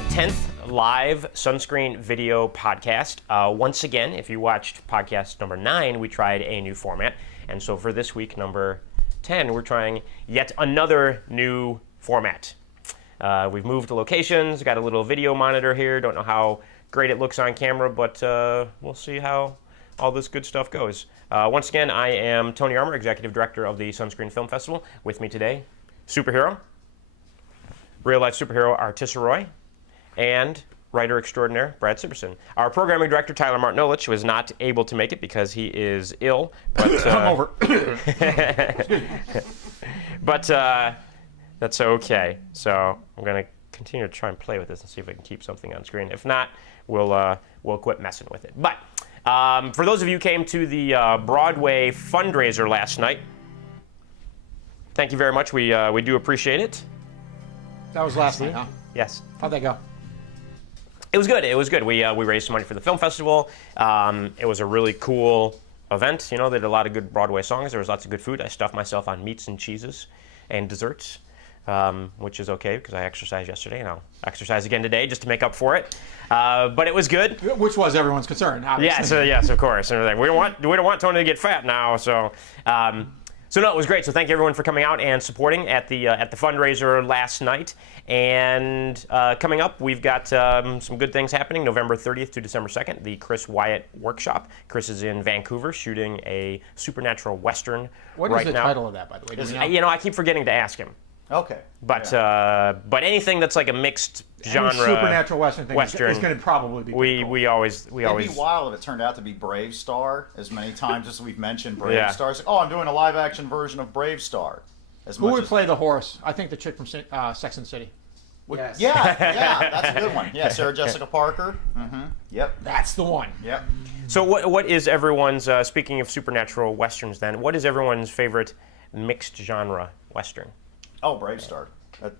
10th live Sunscreen video podcast. Once again, if you watched podcast number 9, we tried a new format. And so for this week, number 10, we're trying yet another new format. We've moved locations, got a little video monitor here. Don't know how great it looks on camera, but we'll see how all this good stuff goes. Once again, I am Tony Armour, Executive Director of the Sunscreen Film Festival. With me today, superhero, real-life superhero Artissa Roy, and writer extraordinaire Brad Siverson. Our programming director Tyler Martinolich was not able to make it because he is ill. But, I'm over. but that's okay. So I'm going to continue to try and play with this and see if I can keep something on screen. If not, we'll quit messing with it. But for those of you who came to the Broadway fundraiser last night, thank you very much. We do appreciate it. That was last night, huh? Yes. How'd that go? It was good. It was good. We raised some money for the film festival. It was a really cool event. You know, they did a lot of good Broadway songs. There was lots of good food. I stuffed myself on meats and cheeses and desserts, which is okay because I exercised yesterday and I'll exercise again today just to make up for it. But it was good. Which was everyone's concern, obviously. Yes, of course. And we're like, we don't want Tony to get fat now. So no, it was great. So thank you everyone for coming out and supporting at the fundraiser last night. And coming up, we've got some good things happening. November 30th to December 2nd, the Chris Wyatt workshop. Chris is in Vancouver shooting a supernatural western right now. What is the title of that, by the way? You know, I keep forgetting to ask him. Okay. But anything that's like a mixed genre supernatural western thing is going to probably be cool. we always It'd be wild if it turned out to be Bravestar. As many times as we've mentioned Bravestar, yeah. It's like, I'm doing a live action version of Bravestar. Who would play the horse? I think the chick from Sex and the City. Yes. Yeah, that's a good one. Yeah, Sarah Jessica Parker. Mm-hmm. Yep. That's the one. Yep. So what is everyone's, speaking of supernatural westerns then, what is everyone's favorite mixed genre western? Oh, Bravestar.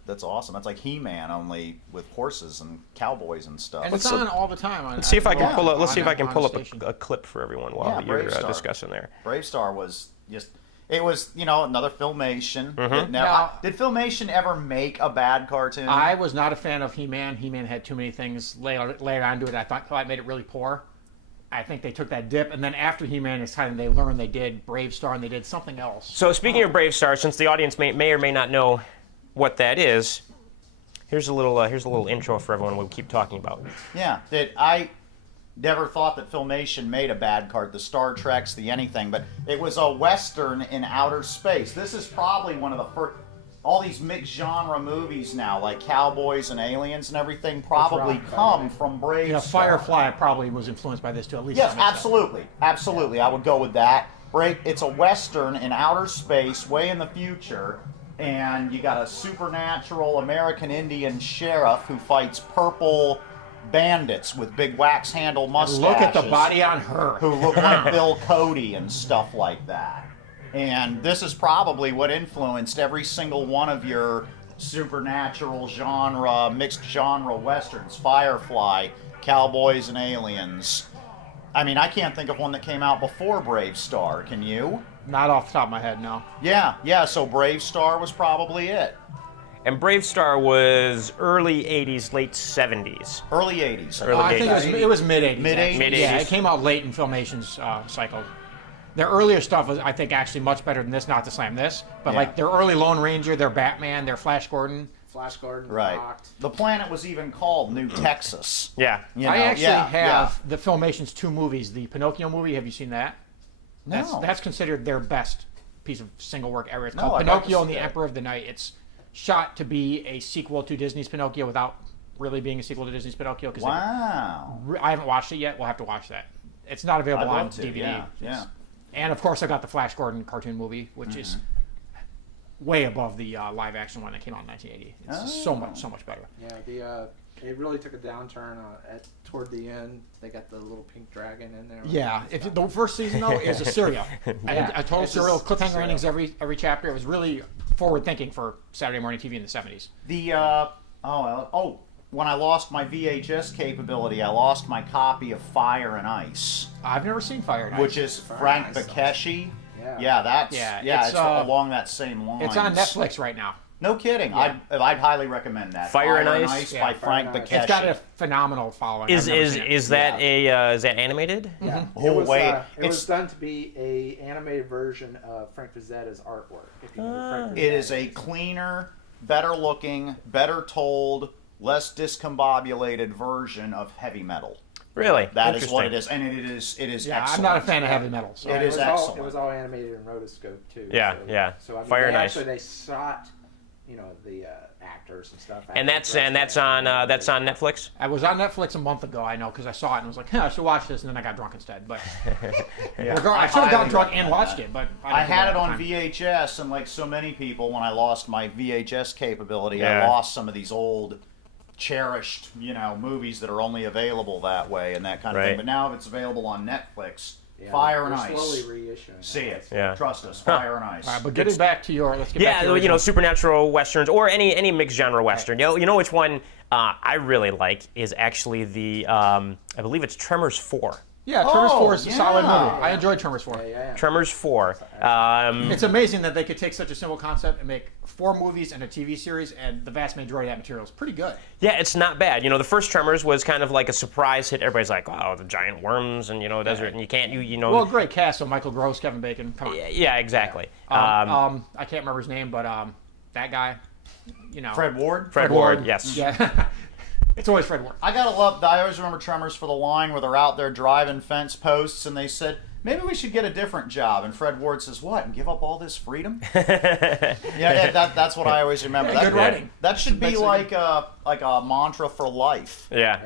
That's awesome. That's like He-Man, only with horses and cowboys and stuff. And it's on all the time. Let's see if I can pull up. Let's see if I can pull up a clip for everyone while you're discussing there. Bravestar was just. It was, another Filmation. Mm-hmm. Did Filmation ever make a bad cartoon? I was not a fan of He-Man. He-Man had too many things laid onto it. I thought it made it really poor. I think they took that dip, and then after He-Man, it's time they learned they did Bravestar and they did something else. So speaking of Bravestar, since the audience may or may not know what that is, here's a little intro for everyone we'll keep talking about. Yeah, I never thought that Filmation made a bad cart, the Star Treks, the anything, but it was a Western in outer space. This is probably one of the first. All these mixed genre movies now, like Cowboys and Aliens and everything, probably come from Bravestar. Yeah, Firefly probably was influenced by this too, at least. Yes, absolutely. Absolutely. I would go with that. It's a Western in outer space, way in the future, and you got a supernatural American Indian sheriff who fights purple bandits with big wax handle mustaches. Look at the body on her. Who look like Bill Cody and stuff like that. And this is probably what influenced every single one of your supernatural genre, mixed genre westerns. Firefly, Cowboys and Aliens. I mean, I can't think of one that came out before Bravestar. Can you? Not off the top of my head, no. Yeah, so Bravestar was probably it. And Bravestar was early 80s, late 70s. Early 80s. I think it was mid-80s. Mid-80s? Yeah, it came out late in Filmation's cycle. Their earlier stuff was, I think, actually much better than this, not to slam this, but like their early Lone Ranger, their Batman, their Flash Gordon. Right. Rocked. The planet was even called New Texas. Yeah. I actually have the Filmation's 2 movies. The Pinocchio movie, have you seen that? No. That's considered their best piece of single work ever. It's called Pinocchio and the Emperor of the Night. It's shot to be a sequel to Disney's Pinocchio without really being a sequel to Disney's Pinocchio. Wow. I haven't watched it yet. We'll have to watch that. It's not available on DVD. Yeah. And of course, I got the Flash Gordon cartoon movie, which is way above the live action one that came out in 1980. It's so much better. Yeah, it really took a downturn toward the end. They got the little pink dragon in there. Yeah, the first season though is a serial, a total serial, cliffhanger endings every chapter. It was really forward thinking for Saturday morning TV in the 70s. When I lost my VHS capability, I lost my copy of Fire and Ice. I've never seen Fire and Ice. Which is Frank Bakeshy. It's along that same line. It's on Netflix right now. No kidding. I'd highly recommend that. Fire and Ice? by Frank and Ice. Bakeshi. It's got a phenomenal following. I've never seen it. Is that is that animated? Yeah. Mm-hmm. It was done to be a animated version of Frank Frazzetta's artwork. If you know who Frank It Frazetta is a cleaner, better looking, better told, less discombobulated version of heavy metal. Really? That is what it is, and it is Yeah, excellent. I'm not a fan of heavy metal. So. It is excellent. It was all animated in rotoscope too. Yeah, so, yeah. So I mean, Fire and Ice. Actually, they shot, the actors and stuff. And that's on Netflix. I was on Netflix a month ago, I know, because I saw it and was like, I should watch this, and then I got drunk instead. But I should have gotten drunk and watched it, but I had it on time. VHS, and like so many people, when I lost my VHS capability, I Yeah. lost some of these old, cherished, movies that are only available that way and that kind of Right. thing. But now if it's available on Netflix, Yeah, Fire and they're Ice. slowly reissuing. See it. Yeah. Trust us. Fire and Ice. All right, but getting back to let's get back to your original. Supernatural westerns or any mixed genre western. You know which one I really like is actually the I believe it's Tremors 4. Yeah, Tremors 4 is a yeah. solid movie. I enjoyed Tremors 4. Yeah. Tremors 4. It's amazing that they could take such a simple concept and make 4 movies and a TV series, and the vast majority of that material is pretty good. Yeah, it's not bad. The first Tremors was kind of like a surprise hit. Everybody's like, "Wow, the giant worms and desert, and you can't Well, great cast. So Michael Gross, Kevin Bacon. Come on. Yeah, exactly. I can't remember his name, but that guy. Fred Ward. Fred Ward. Yes. Yeah. It's always Fred Ward. I always remember Tremors for the line where they're out there driving fence posts, and they said, maybe we should get a different job. And Fred Ward says, what, and give up all this freedom? That's what I always remember. Yeah, good writing. That should be like a mantra for life. Yeah.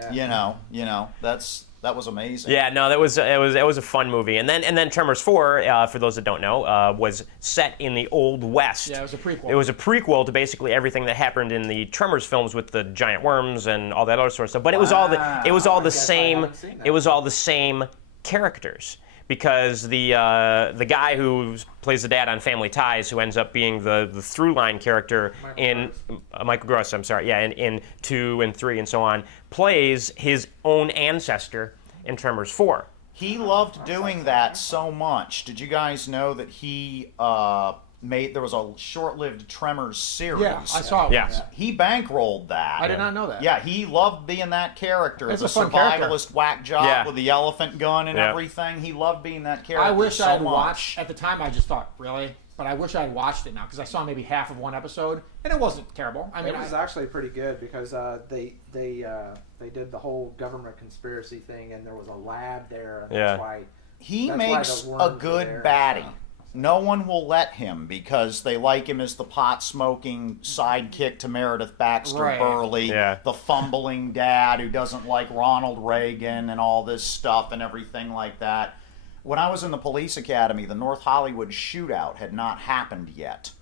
That was amazing. Yeah, no, that was a fun movie, and then Tremors 4, for those that don't know, was set in the Old West. Yeah, it was a prequel. It was a prequel to basically everything that happened in the Tremors films with the giant worms and all that other sort of stuff. But it was all the same characters. Because the guy who plays the dad on Family Ties, who ends up being the through line character Michael Gross, I'm sorry, in 2 and 3 and so on, plays his own ancestor in Tremors 4. He loved doing that so much. Did you guys know that he there was a short-lived Tremors series? Yeah, I saw it. Yeah. once. He bankrolled that. I did not know that. Yeah, he loved being that character. It's the a fun survivalist character. whack job Yeah. with the elephant gun and Yeah. everything. He loved being that character I wish so I had much. watched. At the time, I just thought, really? But I wish I had watched it now, because I saw maybe half of one episode, and it wasn't terrible. I mean, It was actually pretty good because they did the whole government conspiracy thing, and there was a lab there. And Yeah. That's why He That's makes why the a worms good are there. baddie. No one will let him because they like him as the pot-smoking sidekick to Meredith Baxter Right. Burley, Yeah. the fumbling dad who doesn't like Ronald Reagan and all this stuff and everything like that. When I was in the police academy, the North Hollywood shootout had not happened yet.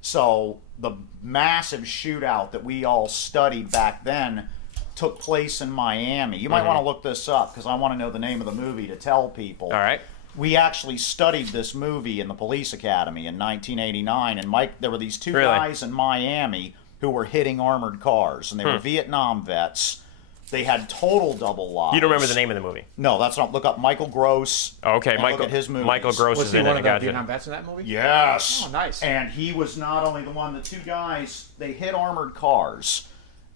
So the massive shootout that we all studied back then took place in Miami. You might want to look this up because I want to know the name of the movie to tell people. All right. We actually studied this movie in the police academy in 1989, and there were these two Really? guys in Miami who were hitting armored cars, and they were Vietnam vets. They had total double lives. You don't remember the name of the movie? No, that's not. Look up Michael Gross. Okay, and Michael. Look at his movies. Michael Gross was is he in one it. of the Gotcha. Vietnam vets in that movie? Yes. Oh, nice. And he was not only the one, the two guys, they hit armored cars,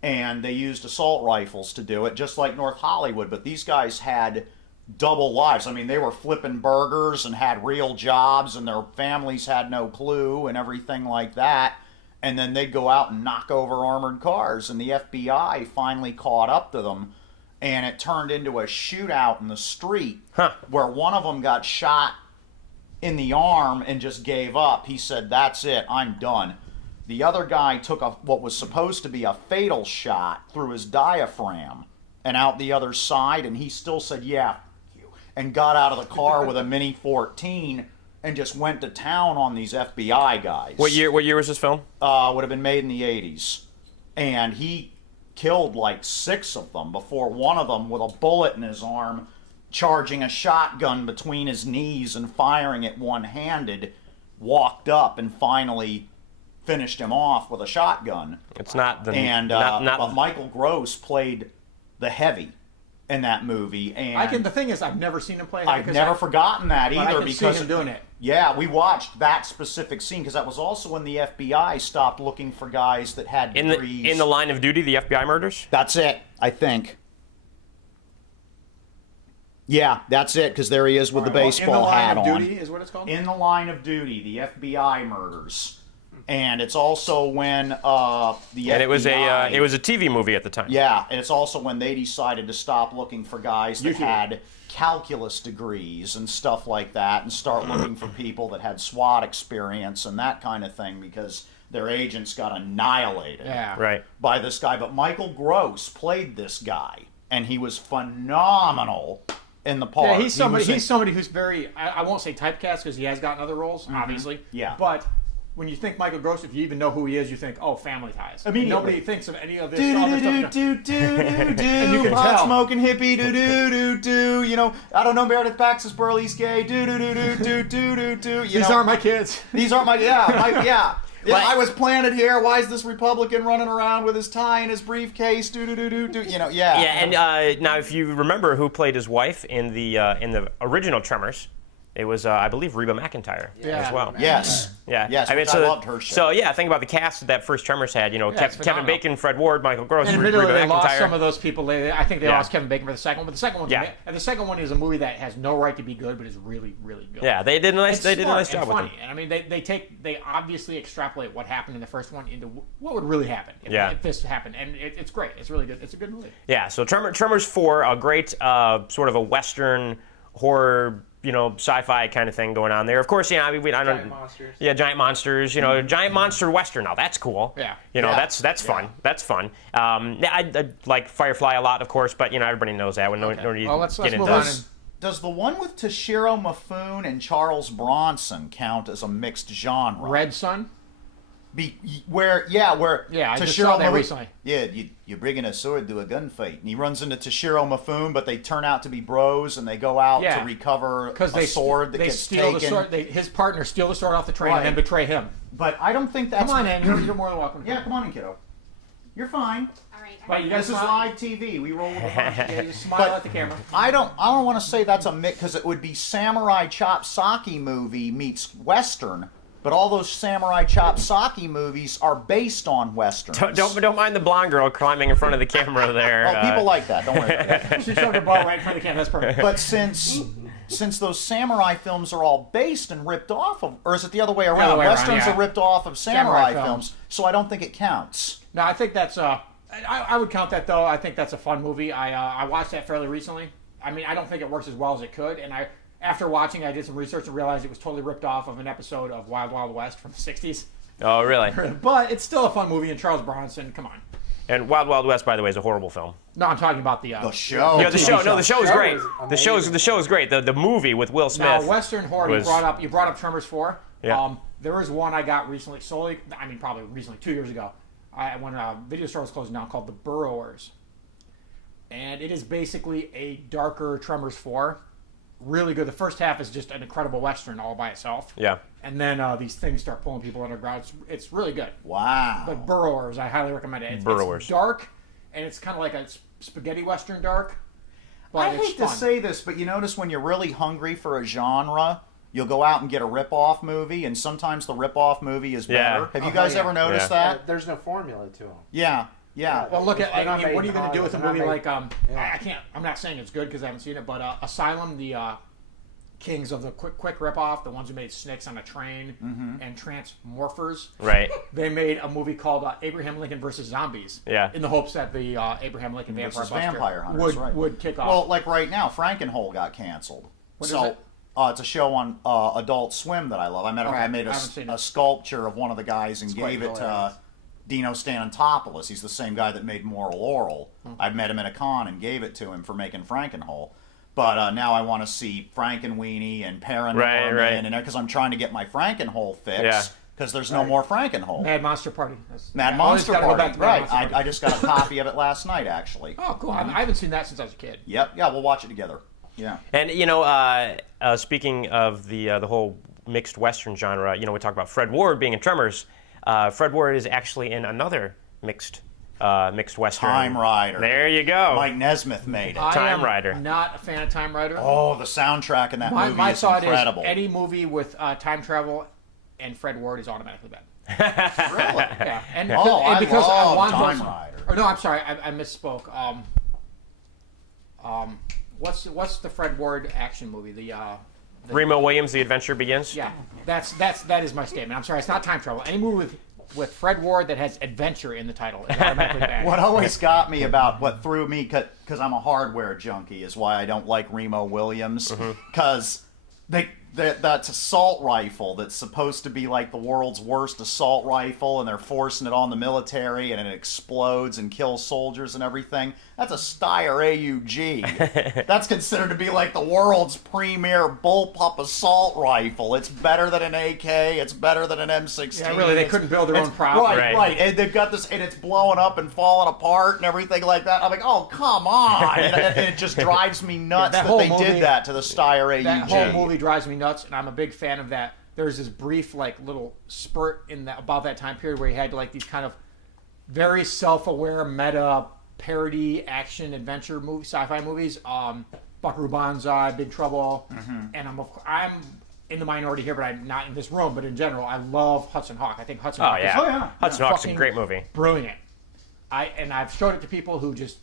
and they used assault rifles to do it, just like North Hollywood, but these guys had double lives. I mean, they were flipping burgers and had real jobs, and their families had no clue and everything like that. And then they'd go out and knock over armored cars, and the FBI finally caught up to them, and it turned into a shootout in the street where one of them got shot in the arm and just gave up. He said, "That's it, I'm done." The other guy took what was supposed to be a fatal shot through his diaphragm and out the other side, and he still said, "Yeah, f- you," and got out of the car with a Mini 14 and just went to town on these FBI guys. What year was this film? Would have been made in the 80s. And he killed like 6 of them before one of them, with a bullet in his arm, charging a shotgun between his knees and firing it one-handed, walked up and finally finished him off with a shotgun. It's not the And not but Michael Gross played the heavy, in that movie. And the thing is, I've never seen him play. I've never forgotten that either, I can because see him doing it. Yeah, we watched that specific scene because that was also when the FBI stopped looking for guys that had degrees. In the Line of Duty, the FBI murders. That's it, I think. Yeah, that's it, because there he is with the baseball hat on. In the Line of Duty is what it's called? In the Line of Duty, the FBI murders. And it's also when the FBI... And it was a TV movie at the time. Yeah, and it's also when they decided to stop looking for guys that had calculus degrees and stuff like that, and start looking for people that had SWAT experience and that kind of thing, because their agents got annihilated by this guy. But Michael Gross played this guy, and he was phenomenal in the part. Yeah, he's somebody who's very, I won't say typecast, because he has gotten other roles, obviously. Yeah. But when you think Michael Gross, if you even know who he is, you think, oh, Family Ties. Immediately. Nobody thinks of any of this other stuff. And you can hot tell. smoking hippie, do. You know, I don't know, Meredith Baxter's Burley's gay, do. These aren't my kids. These aren't my, yeah. I was planted here. Why is this Republican running around with his tie and his briefcase? Do. You know, yeah. Yeah, and now if you remember who played his wife in the original Tremors, it was I believe Reba McEntire as well. Yes. Yeah. Yes. I mean, I loved her show. So yeah, think about the cast that first Tremors had. You know, Kevin Bacon, Fred Ward, Michael Gross, And Reba admittedly, McEntire. they lost some of those people. I think they lost Kevin Bacon for the second one, but the second one, and the second one is a movie that has no right to be good, but is really, really good. Yeah, they did a nice job with funny. it. And I mean, they obviously extrapolate what happened in the first one into what would really happen if this happened, and it's great. It's really good. It's a good movie. Yeah. So Tremors 4, a great sort of a Western horror, sci-fi kind of thing going on there. Of course, I don't. Giant monsters. Yeah, giant monsters. Giant monster Western. Now that's cool. Yeah. That's fun. That's fun. I like Firefly a lot, of course, but everybody knows that. Let's get move into on. Does the one with Toshiro Mifune and Charles Bronson count as a mixed genre? Red Sun. Where I just saw that recently. Yeah, you're bringing a sword to a gunfight, and he runs into Toshiro Mifune, but they turn out to be bros, and they go out to recover a sword that gets taken. The sword. His partner steal the sword off the train and then betray him. But I don't think that's... Come on in, you're more than welcome. Yeah, come on in, kiddo. You're fine. All right. But you guys This is live TV. We roll with the punches. Yeah, just smile at the camera. I don't want to say that's a mix, because it would be Samurai Chop Sake movie meets Western. But all those Samurai Chop Sake movies are based on Westerns. Don't mind the blonde girl climbing in front of the camera there. Oh, people like that. Don't worry about that. She shoved her ball right in front of the camera. That's perfect. But since those samurai films are all based and ripped off of, or is it the other way around? Westerns are ripped off of samurai films, so I don't think it counts. No, I think that's I would count that, though. I think that's a fun movie. I watched that fairly recently. I mean, I don't think it works as well as it could, and after watching, I did some research and realized it was totally ripped off of an episode of Wild Wild West from the 60s. Oh, really? But it's still a fun movie, and Charles Bronson, come on. And Wild Wild West, by the way, is a horrible film. No, I'm talking about the show. Yeah, the show. No, the show is great. The show is great. The movie with Will Smith. Now, Western horror. You brought up Tremors 4. Yeah. There was one I got recently, probably recently, 2 years ago. When a video store was closing down, called The Burrowers, and it is basically a darker Tremors 4. Really good. The first half is just an incredible Western all by itself. Yeah. And then these things start pulling people underground. It's really good. Wow. But Burrowers, I highly recommend it. Burrowers. It's dark, and it's kind of like a spaghetti Western dark. But I hate to say this, but you notice when you're really hungry for a genre, you'll go out and get a rip-off movie, and sometimes the rip-off movie is better. Have you guys ever noticed that? There's no formula to them. Yeah. Well, look at what are you going to do with a movie like I can't. I'm not saying it's good because I haven't seen it, but Asylum, the kings of the quick ripoff, the ones who made Snakes on a Train and Transmorphers. Right. They made a movie called Abraham Lincoln versus Zombies. Yeah. In the hopes that the Abraham Lincoln Vampire Hunters would kick off. Well, like right now, Frankenhole got canceled. What is it? It's a show on Adult Swim that I love. I made a sculpture of one of the guys and gave it to Dino Stanantopoulos. He's the same guy that made Moral Laurel. I met him at a con and gave it to him for making Frankenhole. But now I want to see Frankenweenie and Paranorman, and because I'm trying to get my Frankenhole fix. Because there's no more Frankenhole. Mad Monster Party. Mad Monster Party. Right. I just got a copy of it last night, actually. Oh, cool. I haven't seen that since I was a kid. Yep. Yeah, we'll watch it together. Yeah. And speaking of the whole mixed Western genre, we talk about Fred Ward being in Tremors. Fred Ward is actually in another mixed mixed western. Time Rider. There you go. Mike Nesmith made it. Time I Rider. am not a fan of Time Rider. Oh, the soundtrack in that movie My is thought incredible. is any movie with time travel and Fred Ward is automatically bad. Really? Yeah, and, Oh, and I because love want Time those- Rider. Or no, I'm sorry, I misspoke. What's the Fred Ward action movie? The Remo Williams, The Adventure Begins. yeah, that is my statement. I'm sorry, it's not time travel. Any movie with Fred Ward that has adventure in the title is automatically bad. What always got me about what threw me, because I'm a hardware junkie, is why I don't like Remo Williams. Because that's assault rifle that's supposed to be like the world's worst assault rifle, and they're forcing it on the military, and it explodes and kills soldiers and everything. That's a Steyr AUG. That's considered to be like the world's premier bullpup assault rifle. It's better than an AK. It's better than an M16. Yeah, really, they couldn't build their own prop. Right. And they've got this, and it's blowing up and falling apart and everything like that. I'm like, oh, come on. and it just drives me nuts that that whole they movie- did that to the Steyr AUG. That whole movie drives me nuts, and I'm a big fan of that. There's this brief, like, little spurt in that about that time period where you had like these kind of very self-aware meta parody action adventure movie, sci-fi movies. Buckaroo Banzai, Big Trouble, and I'm in the minority here, but I'm not in this room. But in general, I love Hudson Hawk. I think Hudson Hawk is Hudson Hawk's a fucking great movie. brilliant. I've showed it to people who just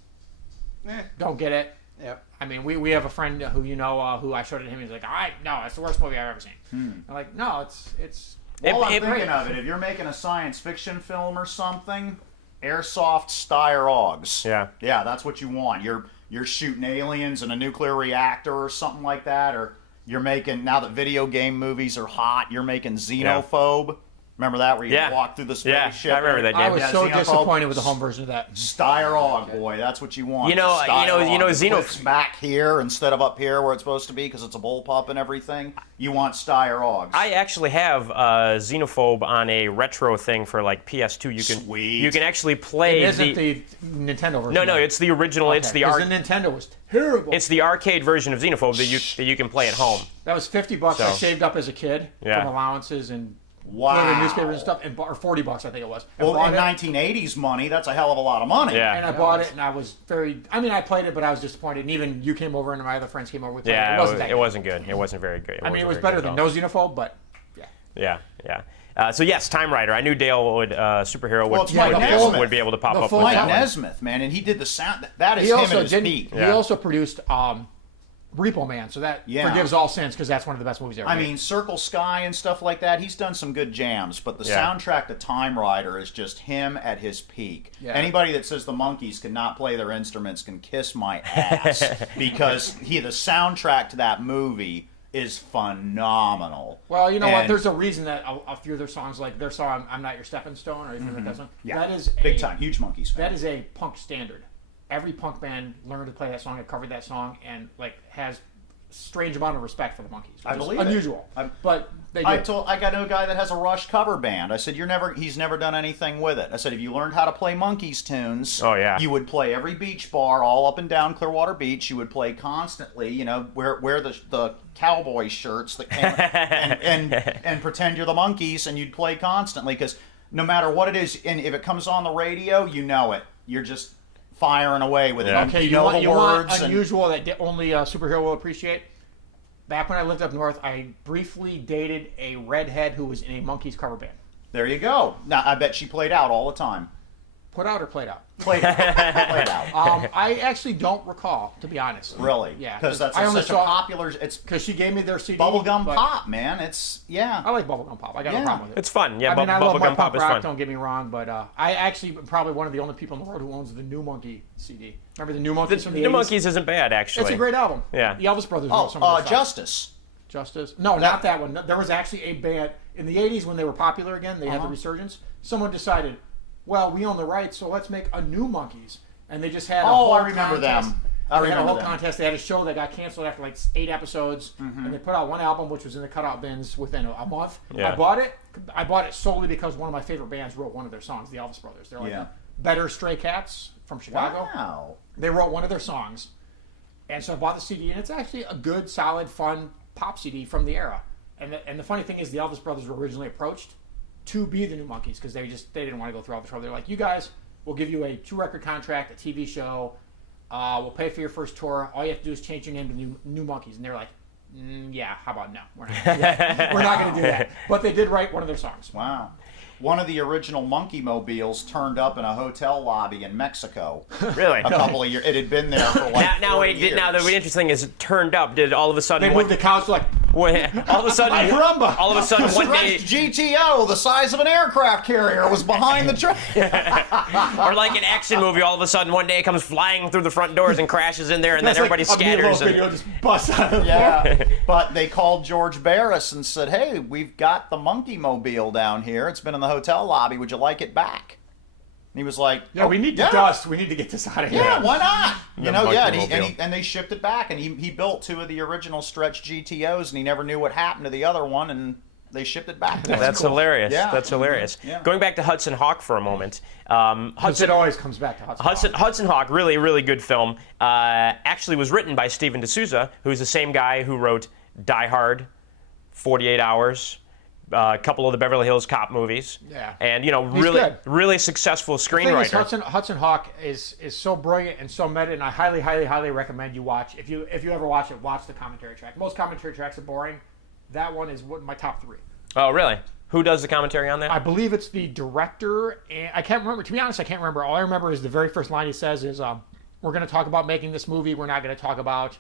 don't get it. Yep. I mean, we have a friend who who I showed it to him. He's like, no, it's the worst movie I've ever seen. I'm like, no, it's. Well, I'm It- thinking of it. If you're making a science fiction film or something, airsoft Steyr AUGs. Yeah, that's what you want. You're shooting aliens in a nuclear reactor or something like that, or you're making, now that video game movies are hot, you're making Xenophobe. Remember that, where you walk through the spaceship? Yeah, I remember that. I was Yeah, so Xenophobe. disappointed with the home version of that. Steyr AUG, boy, that's what you want. You know, Xenophobe's back here instead of up here where it's supposed to be because it's a bullpup and everything. You want Steyr AUGs. I actually have Xenophobe on a retro thing for like PS2. You can actually play. It isn't the Nintendo version. No, it's the original. It's the Because the Nintendo was terrible. It's the arcade version of Xenophobe that you can play at home. That was $50 I So- saved up as a kid Yeah. from allowances and Wow. newspapers and stuff, or $40 I think it was. I Well, bought in it, 1980s money, that's a hell of a lot of money. Yeah. and I bought it, and I was I played it, but I was disappointed. And even you came over, and my other friends came over with it. Yeah, It wasn't that it good. wasn't good. It wasn't very good. I mean, it was wasn't better very than good no Xenophobe, but yeah. Yeah. So yes, Time Rider. I knew Dale would superhero Well, would, it's Mike would, Nesmith. be able to pop The up full with Mike that one. Nesmith, man, and he did the sound. That is He him also at his didn't. peak. He Yeah. also produced Repo Man, so that Yeah. forgives all sins because that's one of the best movies ever. I made. mean, Circle Sky and stuff like that. He's done some good jams, but the soundtrack to Time Rider is just him at his peak. Yeah. Anybody that says the Monkees cannot play their instruments can kiss my ass because the soundtrack to that movie is phenomenal. Well, you know what? And- There's a reason that a few of their songs, like their song "I'm Not Your Stepping Stone," or anything like that song. Yeah, That is big time, huge Monkees fan. That is a punk standard. Every punk band learned to play that song and covered that song, and like has strange amount of respect for the Monkees. I which is believe it. unusual. I'm- But they do. I got a guy that has a Rush cover band. I said, he's never done anything with it. I said, if you learned how to play Monkees tunes, Oh, yeah. you would play every beach bar all up and down Clearwater Beach. You would play constantly, wear the cowboy shirts that came and pretend you're the Monkees, and you'd play constantly because no matter what it is, and if it comes on the radio, you know it. You're just firing away with Yeah. it. Okay, you you know want, the you want words. and, unusual that only a superhero will appreciate? Back when I lived up north, I briefly dated a redhead who was in a Monkees cover band. there you go. Now, I bet she played out all the time. Put out or played out? Played out. Played out. I actually don't recall, to be honest. Really? Yeah. Because that's I only such a saw popular. It's because she gave me their CD. bubblegum but pop, man. It's I like bubblegum pop. I got no Yeah. problem with it. It's fun. Yeah, I mean, I love my Bubblegum Pop punk is rock. fun. Don't get me wrong, but I actually probably one of the only people in the world who owns the New Monkey CD. Remember the New Monkeys from the The 80s? Monkees isn't bad actually. It's a great album. Yeah. The Elvis Brothers wrote some of their stuff. Justice. Justice. No, not that one. There was actually a band in the 80s when they were popular again. They had the Uh-huh. resurgence. Someone decided, well, we own the rights, so let's make a new Monkees. And they just had a Oh, whole I remember contest. them. I They had a remember whole them. contest. They had a show that got canceled after like 8 episodes, and they put out one album, which was in the cutout bins within a month. Yeah. I bought it. I bought it solely because one of my favorite bands wrote one of their songs, the Elvis Brothers. They're like Yeah. Better Stray Cats from Chicago. Wow. They wrote one of their songs, and so I bought the CD, and it's actually a good, solid, fun pop CD from the era. And the funny thing is, the Elvis Brothers were originally approached to be the New Monkees because they didn't want to go through all the trouble. They're like, you guys we'll give you a 2-record contract, a TV show. We'll pay for your first tour. All you have to do is change your name to New Monkeys. And they're like, yeah, how about no? We're not going to do that. But they did write one of their songs. Wow. One of the original Monkey Mobiles turned up in a hotel lobby in Mexico. Really? A couple of years. It had been there for like now 4 wait. years. Now the interesting thing is, it turned up. Did all of a sudden? They moved the couch like, all of a sudden, Ay, caramba. all of a sudden, one day, Stretched GTO, the size of an aircraft carrier, was behind the truck. or like an action movie, all of a sudden, one day it comes flying through the front doors and crashes in there, and then that's everybody like scatters. A video just busts out of the floor. Yeah, but they called George Barris and said, "Hey, we've got the Monkey Mobile down here. It's been in the hotel lobby. Would you like it back?" And he was like, Yeah, we need dust. We need to get this out of here. Yeah, why not? You know, Monkey yeah, Mobile. and they shipped it back, and he built 2 of the original Stretch GTOs, and he never knew what happened to the other one, and they shipped it back. That's hilarious. Yeah. That's hilarious. Yeah. Going back to Hudson Hawk for a moment. It always comes back to Hudson Hawk, really, really good film. Actually was written by Steven D'Souza, who's the same guy who wrote Die Hard, 48 Hours, a couple of the Beverly Hills Cop movies. Yeah. And, He's really, good. really successful The thing is, screenwriter. Hudson Hawk is so brilliant and so meta, and I highly, highly, highly recommend you watch. If you ever watch it, watch the commentary track. Most commentary tracks are boring. That one is my top 3. Oh, really? Who does the commentary on that? I believe it's the director, and I can't remember. To be honest, I can't remember. All I remember is the very first line he says is, "We're going to talk about making this movie. We're not going to talk about,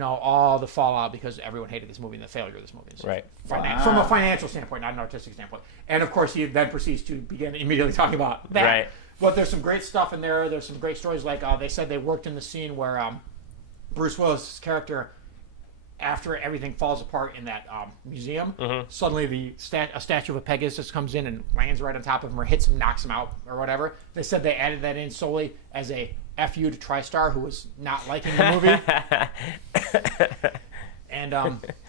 all the fallout because everyone hated this movie and the failure of this movie." So Right. From a financial standpoint, not an artistic standpoint. And of course, he then proceeds to begin immediately talking about that. Right. But there's some great stuff in there. There's some great stories. Like they said they worked in the scene where Bruce Willis' character, after everything falls apart in that museum, suddenly a statue of a Pegasus comes in and lands right on top of him or hits him, knocks him out or whatever. They said they added that in solely as a F you to TriStar, who was not liking the movie. And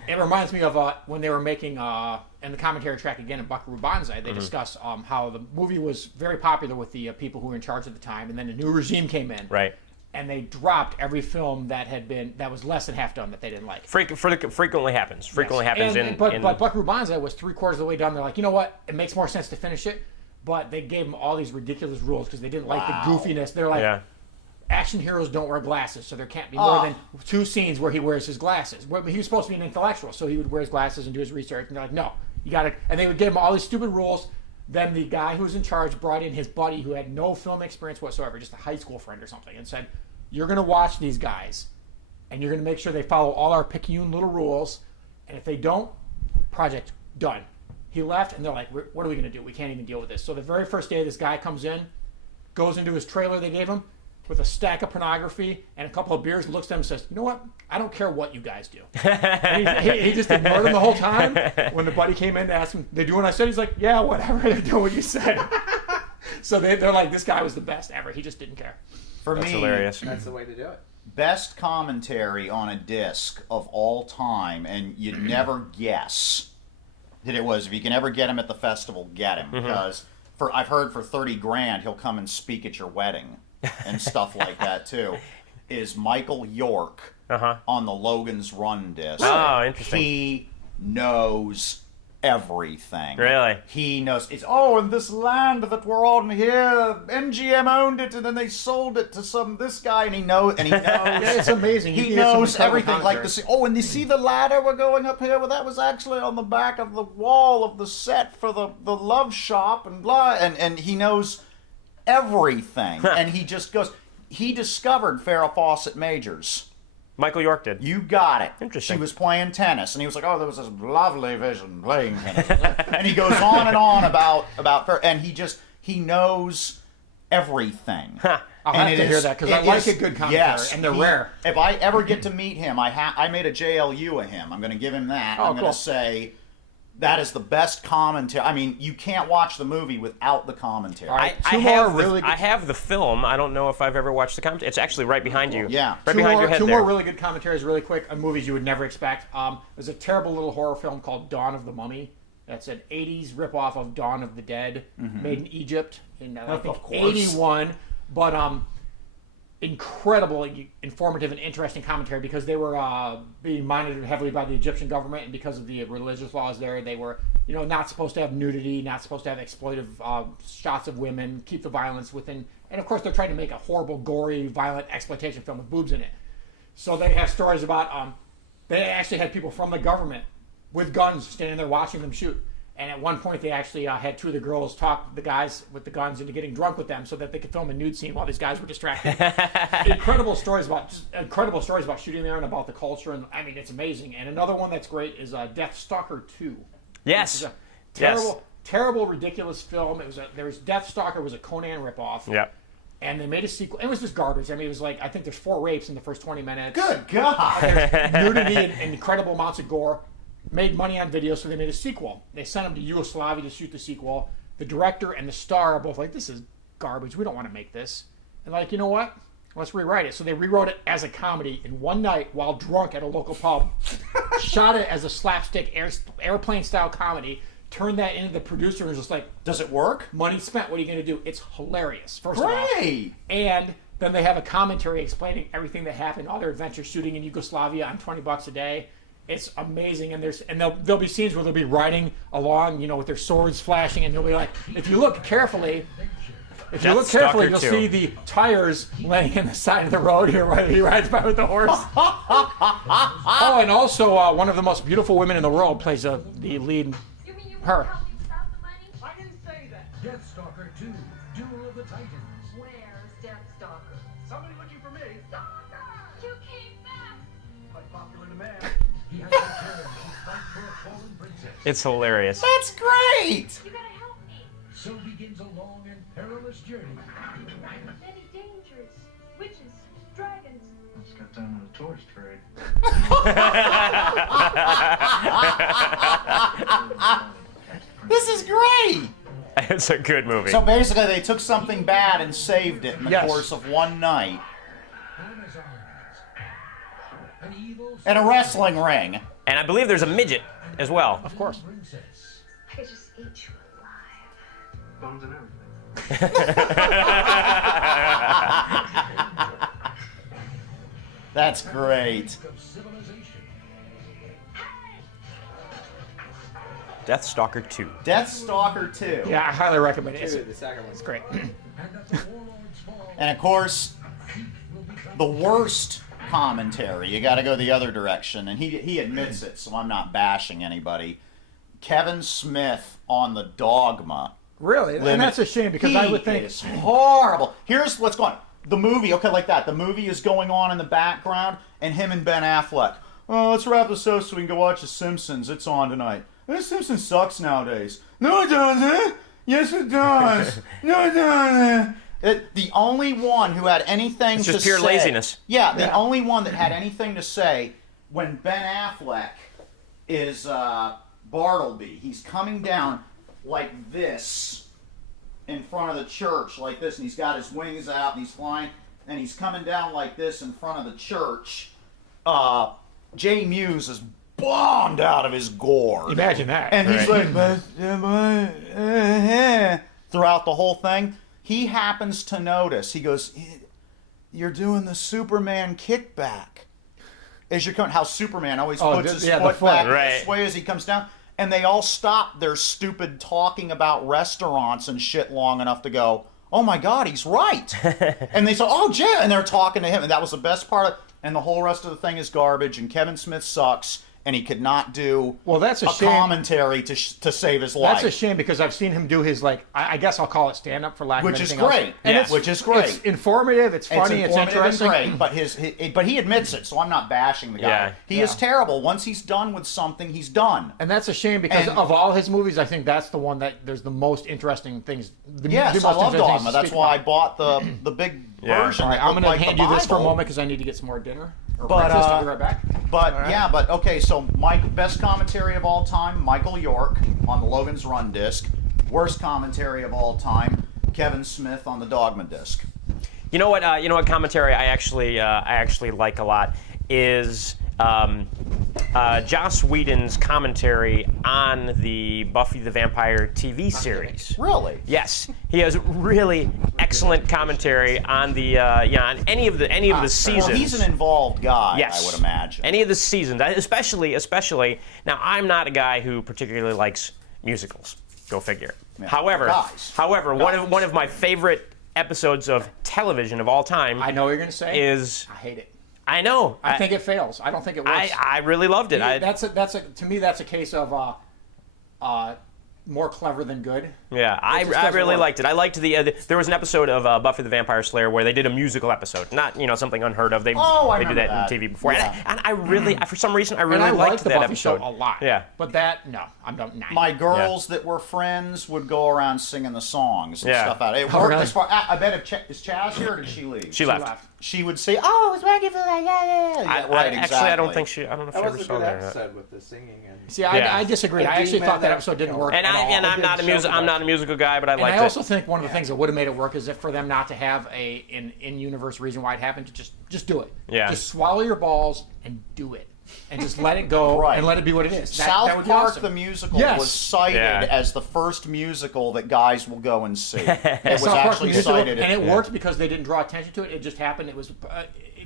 it reminds me of when they were making, in the commentary track again in Buckaroo Banzai, they discuss how the movie was very popular with the people who were in charge at the time, and then a new regime came in. Right. And they dropped every film that was less than half done that they didn't like. Frequently happens. Frequently happens But Buckaroo Banzai was 3/4 of the way done. They're like, you know what? It makes more sense to finish it. But they gave them all these ridiculous rules because they didn't like the goofiness. They're like, action heroes don't wear glasses, so there can't be more than 2 scenes where he wears his glasses. He was supposed to be an intellectual, so he would wear his glasses and do his research. And they're like, no, you got to. And they would give him all these stupid rules. Then the guy who was in charge brought in his buddy who had no film experience whatsoever, just a high school friend or something, and said, you're going to watch these guys, and you're going to make sure they follow all our picayune little rules, and if they don't, project done. He left, and they're like, what are we going to do? We can't even deal with this. So the very first day this guy comes in, goes into his trailer they gave him with a stack of pornography and a couple of beers, looks at them and says, you know what? I don't care what you guys do. And he just ignored him the whole time. When the buddy came in to ask him, they do what I said? He's like, yeah, whatever. They're doing what you said. So they're like, this guy was the best ever. He just didn't care. For That's me, hilarious. That's the way to do it. best commentary on a disc of all time, and you'd never guess that it was. If you can ever get him at the festival, get him, because I've heard for 30 grand he'll come and speak at your wedding and stuff like that too. Is Michael York on the Logan's Run disc? Oh, interesting. He knows everything. Really? He knows. It's in this land that we're on here, MGM owned it, and then they sold it to this guy, and he knows. Yeah, it's amazing. He knows everything. Like and you see the ladder we're going up here? Well, that was actually on the back of the wall of the set for the love shop and blah. And he knows everything. And he just goes. He discovered Farrah Fawcett Majors. Michael York did. You got it. Interesting. She was playing tennis, and he was like, "Oh, there was this lovely vision playing tennis," and he goes on and on about Farrah, and he knows everything. I'll have to hear that because I like a good commentary, and they're rare. If I ever get to meet him, I made a JLU of him. I'm going to give him that. I'm going to say that is the best commentary. I mean, you can't watch the movie without the commentary. Right. I have the film. I don't know if I've ever watched the commentary. It's actually right behind you. Yeah. Right behind your head Two there. more really good commentaries really quick on movies you would never expect. There's a terrible little horror film called Dawn of the Mummy. That's an 80s ripoff of Dawn of the Dead, made in Egypt in, I think, 81. But incredibly informative and interesting commentary because they were being monitored heavily by the Egyptian government, and because of the religious laws there, they were, not supposed to have nudity, not supposed to have exploitive shots of women, keep the violence within. And of course, they're trying to make a horrible, gory, violent exploitation film with boobs in it. So they have stories about they actually had people from the government with guns standing there watching them shoot. And at one point, they actually had two of the girls talk the guys with the guns into getting drunk with them so that they could film a nude scene while these guys were distracted. incredible stories about shooting there and about the culture. And I mean, it's amazing. And another one that's great is Deathstalker 2. Yes. Terrible, ridiculous film. Deathstalker was a Conan ripoff. Yep. And they made a sequel. It was just garbage. I mean, it was like, I think there's 4 rapes in the first 20 minutes. Good God! There's nudity and incredible amounts of gore. Made money on video, so they made a sequel. They sent them to Yugoslavia to shoot the sequel. The director and the star are both like, this is garbage. We don't want to make this. And like, you know what? Let's rewrite it. So they rewrote it as a comedy in one night while drunk at a local pub. Shot it as a slapstick airplane-style comedy. Turned that into the producer and was just like, does it work? Money spent. What are you going to do? It's hilarious, first of all. Great! And then they have a commentary explaining everything that happened, all their adventures shooting in Yugoslavia on $20 a day. It's amazing, and there'll be scenes where they'll be riding along, with their swords flashing, and they'll be like, if you look carefully, you'll see the tires laying in the side of the road here while he rides by with the horse. Oh, and also one of the most beautiful women in the world plays the lead. You mean you Her. won't help me stop the money? I didn't say that. Deathstalker 2, Duel of the Titans. Where's Deathstalker? Somebody looking for me. Stalker! You came back! Quite popular demand. He has returned to fight for a fallen princess. It's hilarious. That's great! You gotta help me. So begins a long and perilous journey. Many dangers. Witches. Dragons. Let's cut down on the tourist trade. This is great! It's a good movie. So basically, they took something bad and saved it in the Yes. course of one night. Amazons. An evil And a wrestling ring. And I believe there's a midget as well. Of course. princess. I could just eat you alive. Bones and everything. That's great. Of civilization. Deathstalker 2. Deathstalker 2. Yeah, I highly recommend it. The second one's It's great. And at the warlord's fall, And of course, will be found the worst commentary, you gotta go the other direction, and he admits it, so I'm not bashing anybody. Kevin Smith on the Dogma. Really? And that's a shame because I would think... It's horrible. Here's what's going on. The movie, okay, like that. The movie is going on in the background, and him and Ben Affleck. Oh, let's wrap this up so we can go watch The Simpsons. It's on tonight. The Simpsons sucks nowadays. No, it doesn't. Yes, it does. No, it doesn't. The only one who had anything to say... It's just pure laziness. Yeah, the only one that had anything to say when Ben Affleck is Bartleby. He's coming down like this in front of the church, like this, and he's got his wings out, and he's flying, and he's coming down like this in front of the church. Jay Muse is bombed out of his gourd. Imagine that. And he's like, throughout the whole thing, he happens to notice. He goes, "You're doing the Superman kickback." As you're coming, how Superman always puts his foot back this way as he comes down. And they all stop their stupid talking about restaurants and shit long enough to go, "Oh my God, he's right." And they say, "Oh, Jay," and they're talking to him. And that was the best part of it. And the whole rest of the thing is garbage. And Kevin Smith sucks. And he could not do that's a shame. commentary to save his life. That's a shame because I've seen him do his, I guess I'll call it stand-up for lack of Which is anything great. else. And Yeah. it's, Which is great. It's informative, it's funny, it's informative interesting. and great, but he admits it, so I'm not bashing the guy. Yeah. He is terrible. Once he's done with something, he's done. And that's a shame because of all his movies, I think that's the one that there's the most interesting things. Yes, I love Dogma. That's why I bought the big version. All right, that I'm going to looked like hand the you this for a Bible. moment because I need to get some more dinner. Or But, breakfast. I'll be right back. But All right. yeah, but okay. So best commentary of all time, Michael York on the Logan's Run disc. Worst commentary of all time, Kevin Smith on the Dogma disc. You know what? Commentary I actually like a lot is Joss Whedon's commentary on the Buffy the Vampire TV series. Really? Yes, he has really excellent commentary on the on any of the seasons. Well, he's an involved guy, Yes. I would imagine. Any of the seasons, especially. Now, I'm not a guy who particularly likes musicals. Go figure. Yeah. However, Guys. one of my favorite episodes of television of all time I know what you're going to say. is I hate it. I know. I think it fails. I don't think it works. I really loved it. To me, that's a case of more clever than good. Yeah, I just doesn't really work. liked it. I liked there was an episode of Buffy the Vampire Slayer where they did a musical episode, not something unheard of. They do remember that that. in TV before, Yeah. and I really, for some reason, I And really I liked liked the that Buffy episode show a lot. Yeah, But that, no, I'm not. My girls that were friends would go around singing the songs and Yeah. stuff out. It Oh, worked really? as far. I bet if is Chaz here or did she leave? she left. She would say, "Oh, it's working for that." Yeah, right, exactly. Actually, I don't know if she That ever was a saw good that or not. episode with the singing and. See, Yeah. I disagreed. And I actually Demon thought that that- episode didn't work. And at all. I'm not a musical guy, but I And liked I also it. think one of the things that would have made it work is if for them not to have an in-universe reason why it happened, to just do it. Yeah. Just swallow your balls and do it, and just let it go Right. and let it be what it is. That South would be Park awesome. the musical Yes. was cited Yeah. as the first musical that guys will go and see. It was South Park actually musical, cited, and it worked because they didn't draw attention to it. It just happened. It was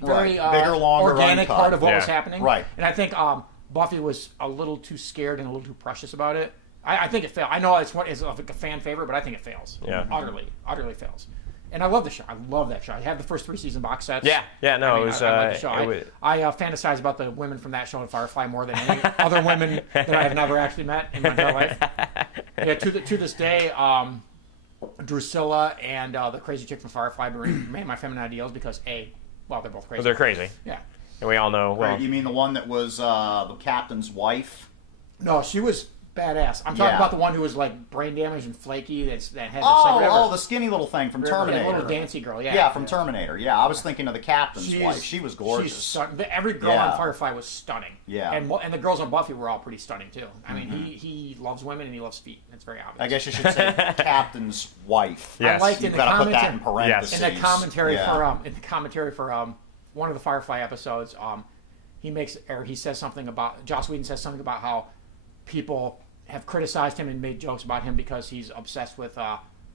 very Right. Bigger, longer, organic uncut. part of what Yeah. was happening. Right. And I think Buffy was a little too scared and a little too precious about it. I think it failed. I know it's like a fan favorite, but I think it fails. Yeah. Utterly fails. And I love the show. I love that show. I have the first 3 season box sets. Yeah, no, I mean, it was. I love the show. It was I fantasize about the women from that show in Firefly more than any other women that I have never actually met in my entire life. Yeah, to this day, Drusilla and the crazy chick from Firefly remain my feminine ideals because they're both crazy. they're crazy, Yeah. and we all know. Well, Right, you mean the one that was the captain's wife? No, she was badass. I'm talking Yeah. about the one who was like brain damaged and flaky. That had whatever. Oh, the skinny little thing from Yeah, Terminator. little dancey girl. Yeah. Yeah, from Terminator. Yeah, I was thinking of the captain's She's- wife. She was gorgeous. She's stunning. Every girl Yeah. on Firefly was stunning. Yeah. And the girls on Buffy were all pretty stunning too. I mean, he loves women and he loves feet. It's very obvious. I guess you should say captain's wife. Yes. I liked You've in the got to put that in commentary. parentheses. In the commentary Yeah. for one of the Firefly episodes, he says something about Joss Whedon says something about how people have criticized him and made jokes about him because he's obsessed with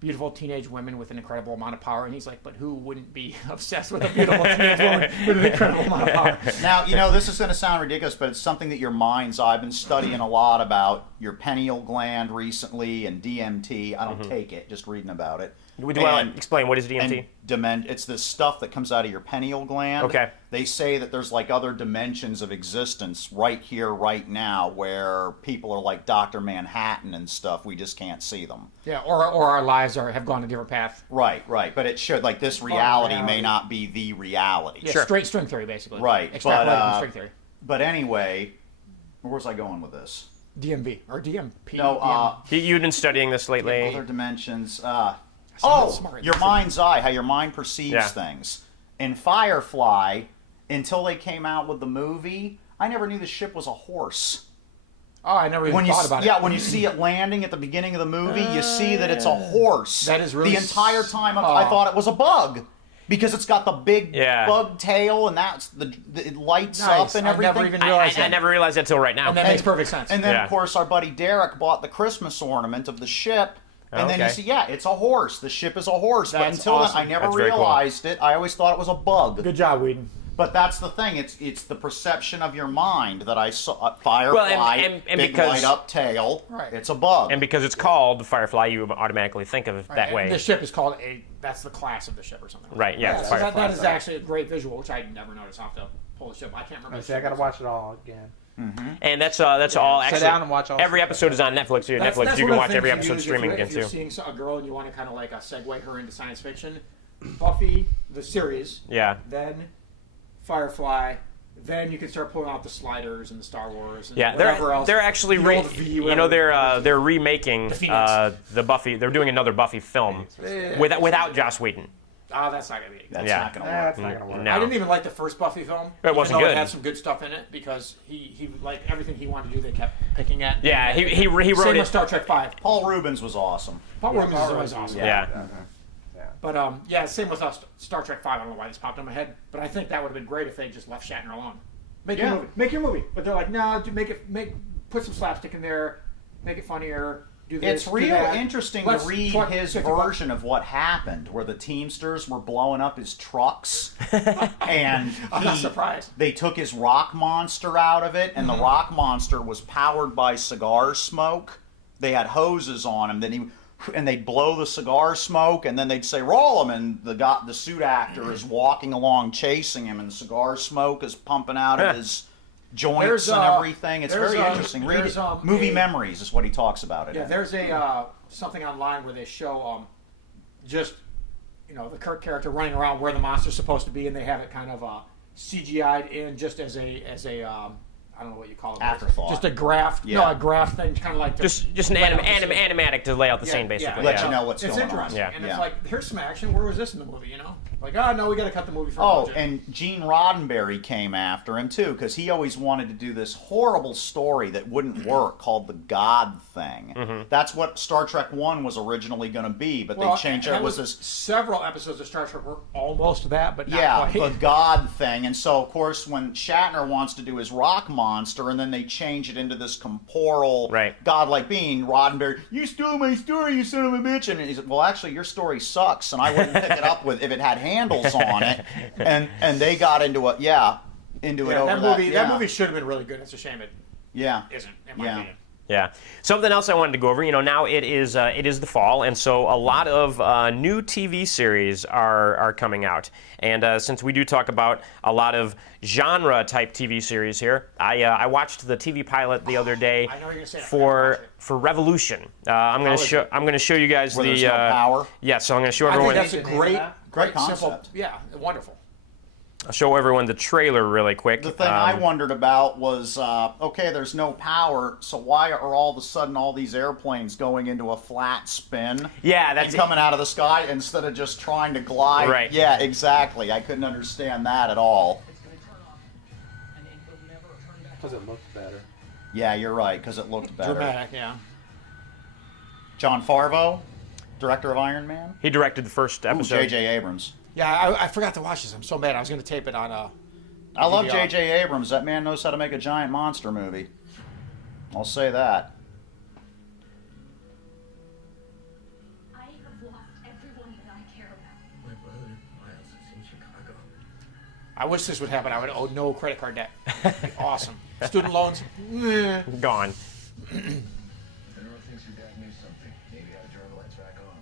beautiful teenage women with an incredible amount of power. And he's like, but who wouldn't be obsessed with a beautiful teenage woman with an incredible amount of power? Now, this is going to sound ridiculous, but it's something that your mind's eye. I've been studying a lot about your pineal gland recently and DMT. I don't take it, just reading about it. do you want to explain what is DMT? It's this stuff that comes out of your pineal gland. Okay. They say that there's like other dimensions of existence right here, right now, where people are like Dr. Manhattan and stuff. We just can't see them. Yeah, or our lives have gone a different path. Right. But it should, like, this reality may reality. not be the reality. Yeah, straight string theory, basically. Right, Extrapolated but, from string theory. But anyway, where was I going with this? DMV or DMP. No, You've been studying this lately. other dimensions. smart. Your mind's eye, how your mind perceives Yeah. things. In Firefly, until they came out with the movie, I never knew the ship was a horse. Oh, I never even thought about it. Yeah, when you see it landing at the beginning of the movie, you see that it's a horse. That is really the entire time I thought it was a bug. Because it's got the big bug tail, and it lights Nice. up and I everything. never even realized I that. never realized that until right now. And that makes perfect sense. And then, Yeah. of course, our buddy Derek bought the Christmas ornament of the ship. And then you Okay. see, it's a horse. The ship is a horse. But That's until awesome. then, I never That's very cool. realized it. I always thought it was a bug. Good job, Whedon. But that's the thing. It's the perception of your mind that I saw. Firefly, and big because- light up tail. Right. It's a bug. And because it's called Firefly, you automatically think of it that And way. The ship is called that's the class of the ship or something. Right, yeah, So Firefly. that is actually a great visual, which I never noticed. I'll have to pull the ship. I can't remember. See, I got to watch it all again. And that's all. Actually, down and watch all every six episode is on Netflix. You're That's Netflix. You one can of watch the every things you episode use streaming again if you're too. seeing a girl and you want to kind of like segue her into science fiction, Buffy the series, Yeah. then Firefly, then you can start pulling out the Sliders and the Star Wars. And Yeah, whatever else. they're actually The old V, whatever. they're remaking Phoenix. the Buffy. They're doing another Buffy film without Joss Whedon. That's not gonna be. that's Yeah. not going to work. That's not going to work. No. I didn't even like the first Buffy film. It wasn't even though good. It had some good stuff in it because he like everything he wanted to do. They kept picking at. Yeah, he wrote Same it. with Star Trek V. Paul Rubens was awesome. Paul Rubens is Paul always Rubens, awesome. Yeah. But same with us. Star Trek V. I don't know why this popped in my head, but I think that would have been great if they just left Shatner alone. Make your movie. But they're like, no, put some slapstick in there, make it funnier. Do this, It's do real that. interesting Let's to read his 50 bucks. version of what happened, where the Teamsters were blowing up his trucks, and I'm not surprised. they took his rock monster out of it, and the rock monster was powered by cigar smoke, they had hoses on him. And they'd blow the cigar smoke, and then they'd say, roll him, and the suit actor is walking along chasing him, and cigar smoke is pumping out of his joints and everything. It's very interesting. Read it. Movie Memories is what he talks about it. Yeah, there's something online where they show just the Kirk character running around where the monster's supposed to be, and they have it kind of CGI'd in just as a I don't know what you call it. Afterthought. Just a graph. Yeah. No, a graph thing, kind of like just an animatic to lay out the scene, basically. Let you know what's it's going on. interesting. Yeah. And it's like, here's some action. Where was this in the movie? Like, oh no, we got to cut the movie for a budget. And Gene Roddenberry came after him too, because he always wanted to do this horrible story that wouldn't work called the God Thing. Mm-hmm. That's what Star Trek 1 was originally going to be, but they changed it. It was this several episodes of Star Trek were almost that, but not yeah, quite. the God Thing. And so, of course, when Shatner wants to do his rock monster, and then they change it into this corporeal, godlike being, Roddenberry, you stole my story, you son of a bitch. And he said, well, actually, your story sucks, and I wouldn't pick it up with if it had handles on it. And they got into it, into it over that movie. That movie should have been really good. It's a shame it isn't, in my opinion. Yeah. Something else I wanted to go over, now it is the fall, and so a lot of new TV series are coming out. And since we do talk about a lot of genre-type TV series here, I watched the TV pilot the other day for Revolution. I'm going to show you guys Where there's no power? Yeah, so I'm going to show everyone. I think that's a great concept. simple, wonderful. I'll show everyone the trailer really quick. The thing I wondered about was, okay, there's no power, so why are all of a sudden all these airplanes going into a flat spin? Yeah, that's and coming out of the sky instead of just trying to glide. Right. Yeah, exactly. I couldn't understand that at all. Because it looked better. Yeah, you're right, because it looked better. Dramatic, yeah. John Farvo, director of Iron Man. He directed the first episode. J.J. Abrams. Yeah, I forgot to watch this. I'm so mad. I was going to tape it on I love J.J. Abrams. That man knows how to make a giant monster movie. I'll say that. I have lost everyone that I care about. My brother, Miles, is in Chicago. I wish this would happen. I would owe no credit card debt. Awesome. Student loans, Gone. General thinks your dad knew something. Maybe I ought to turn the lights back on.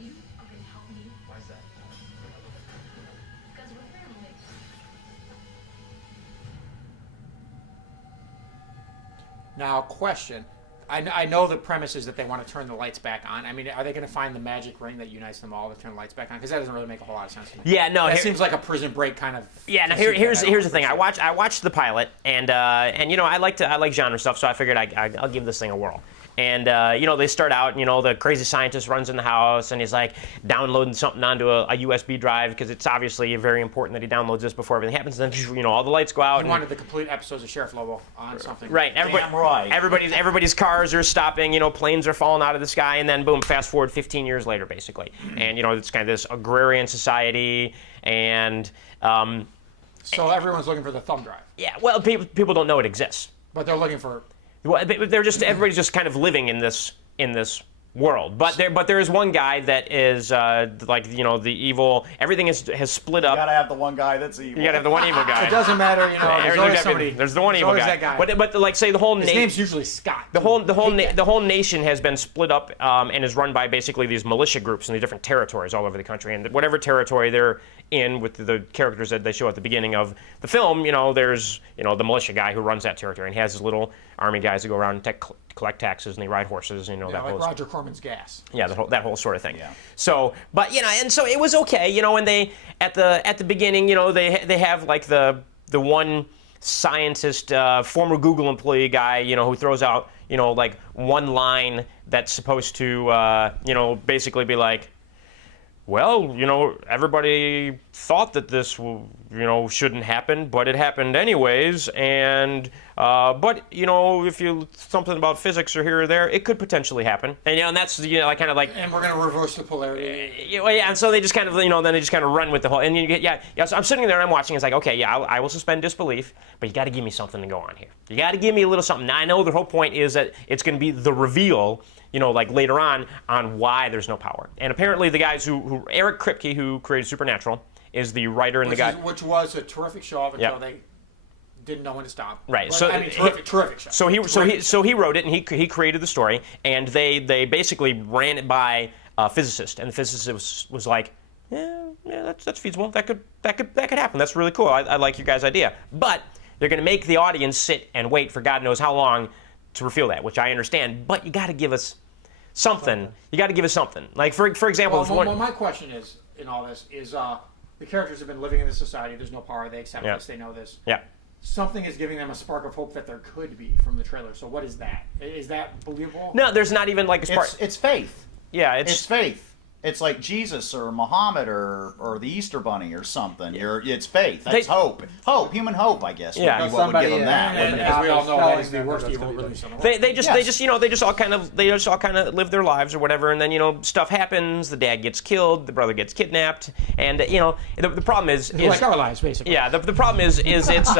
You are going to help me Why is that? because we're family. Now, question. I know the premise is that they want to turn the lights back on. I mean, are they going to find the magic ring that unites them all to turn the lights back on? Because that doesn't really make a whole lot of sense to me. Yeah, no. That seems like a Prison Break kind of. Yeah, now here's the thing. I watched the pilot, and I like genre stuff, so I figured I'll give this thing a whirl. And they start out, the crazy scientist runs in the house, and he's like downloading something onto a USB drive because it's obviously very important that he downloads this before everything happens. And then all the lights go out. He wanted the complete episodes of Sheriff Lobo on something. Right. Damn right. Everybody's cars are stopping. Planes are falling out of the sky, and then boom, fast forward 15 years later, basically. And it's kind of this agrarian society, and So everyone's looking for the thumb drive, yeah. Well, people don't know it exists. but they're looking for. Well, everybody's just kind of living in this world. But there is one guy that is the evil. Everything has split up. You gotta have the one guy that's evil. You gotta have the one evil guy. It doesn't matter, there's always somebody. There's the one evil always guy. that guy. But say the whole His name's usually Scott. the whole nation has been split up and is run by basically these militia groups in the different territories all over the country. And whatever territory they're in, with the characters that they show at the beginning of the film, there's the militia guy who runs that territory, and he has his little army guys that go around and collect taxes, and they ride horses. That like whole Roger Corman's gas. yeah, that whole sort of thing. Yeah. So, but and so it was okay, and they at the beginning, they have like the one scientist, former Google employee guy, who throws out, like one line that's supposed to, basically be like, well, everybody thought that this, shouldn't happen, but it happened anyways. And, but, if you something about physics or here or there, it could potentially happen. And, and that's, kind of like. And we're going to reverse the polarity. Yeah, and so they just kind of, then they just kind of run with the whole. And you get, so I'm sitting there and I'm watching. It's like, okay, yeah, I will suspend disbelief, but you got to give me something to go on here. You got to give me a little something. Now, I know the whole point is that it's going to be the reveal, like later on why there's no power. And apparently the guys who Eric Kripke, who created Supernatural, is the writer and the guy. Which was a terrific show up until they didn't know when to stop. Right. But, So I mean, terrific show. So he wrote it and he created the story, and they basically ran it by a physicist, and the physicist was like, yeah, that's feasible. That could happen. That's really cool. I like your guys' idea, but they're going to make the audience sit and wait for God knows how long to reveal that, which I understand. But you got to give us something. You got to give us something. Like for example, well, my question is in all this is the characters have been living in this society. There's no power. They accept this. They know this. Yeah. Something is giving them a spark of hope that there could be from the trailer. So what is that? Is that believable? No, there's not even like a spark. It's faith. Yeah, It's faith. It's like Jesus or Muhammad or the Easter Bunny or something. It's faith. That's hope. Hope, human hope, I guess. Yeah. Would be what would give them that. And as we all know, that is the worst evil release in the world. They just all kind of live their lives or whatever, and then stuff happens. The dad gets killed, the brother gets kidnapped, and the problem is like our lives, basically. Yeah, the problem is it's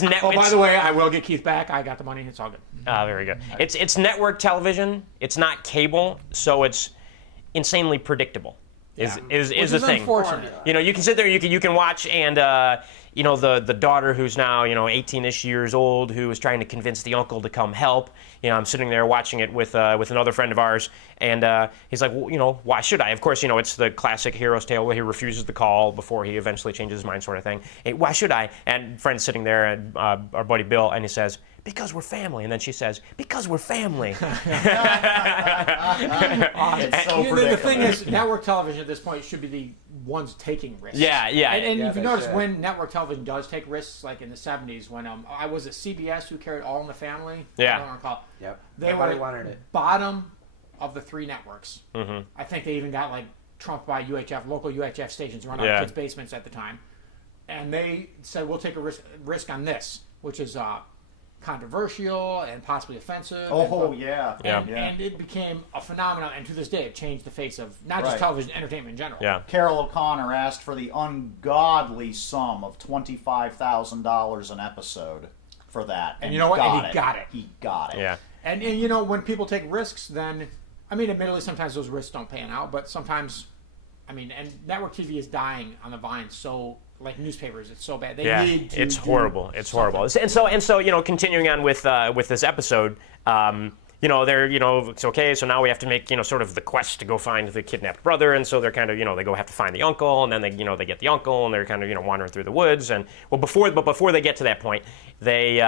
net. Oh, by the way, I will get Keith back. I got the money. It's all good. Very good. It's network television. It's not cable, so it's insanely predictable. Is the thing. Unfortunate. You can sit there, you can watch, and the daughter who's now 18ish years old, who is trying to convince the uncle to come help. I'm sitting there watching it with another friend of ours, and he's like, well, why should I? Of course, it's the classic hero's tale where he refuses the call before he eventually changes his mind, sort of thing. Hey, why should I? And friend's sitting there, and our buddy Bill, and he says, because we're family. And then she says, because we're family. It's so The thing is, network television at this point should be the ones taking risks. Yeah. And if you notice, should. when network television does take risks, like in the 70s, when I was at CBS who carried All in the Family. Yeah. I don't recall. Yep. They Nobody were wanted it. bottom of the 3 networks. Mm-hmm. I think they even got trumped by local UHF stations around Yeah. our kids' basements at the time. And they said, we'll take a risk on this, which is controversial and possibly offensive. Yeah. And it became a phenomenon, and to this day, it changed the face of not just Right. television, entertainment in general. Yeah. Carol O'Connor asked for the ungodly sum of $25,000 an episode for that. And you know what? And he got it. He got it. Yeah. And when people take risks, then, admittedly, sometimes those risks don't pan out, but sometimes, and network TV is dying on the vine, so, like newspapers, it's so bad. They need to it's do horrible. It's something. horrible. And so continuing on with this episode, it's okay. So now we have to make sort of the quest to go find the kidnapped brother, and so they're kind of they go have to find the uncle, and then they they get the uncle, and they're kind of wandering through the woods, and before they get to that point, they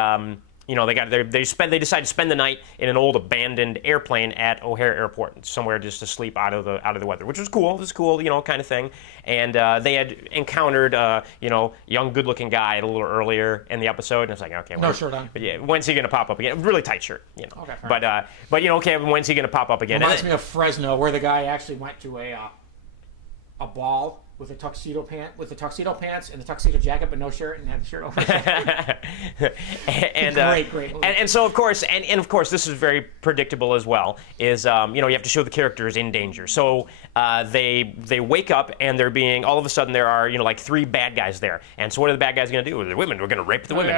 they decide to spend the night in an old abandoned airplane at O'Hare Airport, somewhere just to sleep out of the weather, which was cool. It was cool, kind of thing. And they had encountered young, good-looking guy a little earlier in the episode, and I was like, okay, no shirt on. But yeah, when's he gonna pop up again? Really tight shirt, Okay, but okay, when's he gonna pop up again? Reminds me of Fresno, where the guy actually went to a ball with a tuxedo pants and the tuxedo jacket, but no shirt, and had the shirt over. Great. And so of course, and of course, this is very predictable as well. Is you have to show the characters in danger. So they wake up and they're being all of a sudden there are 3 bad guys there. And so what are the bad guys going to do? The women. We're going to rape the women.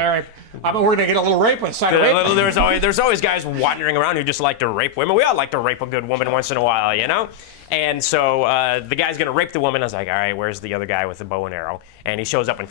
We're going to get a little rape inside of rape. There's always guys wandering around who just like to rape women. We all like to rape a good woman once in a while, And so the guy's going to rape the woman. I was like, all right, where's the other guy with the bow and arrow? And he shows up and,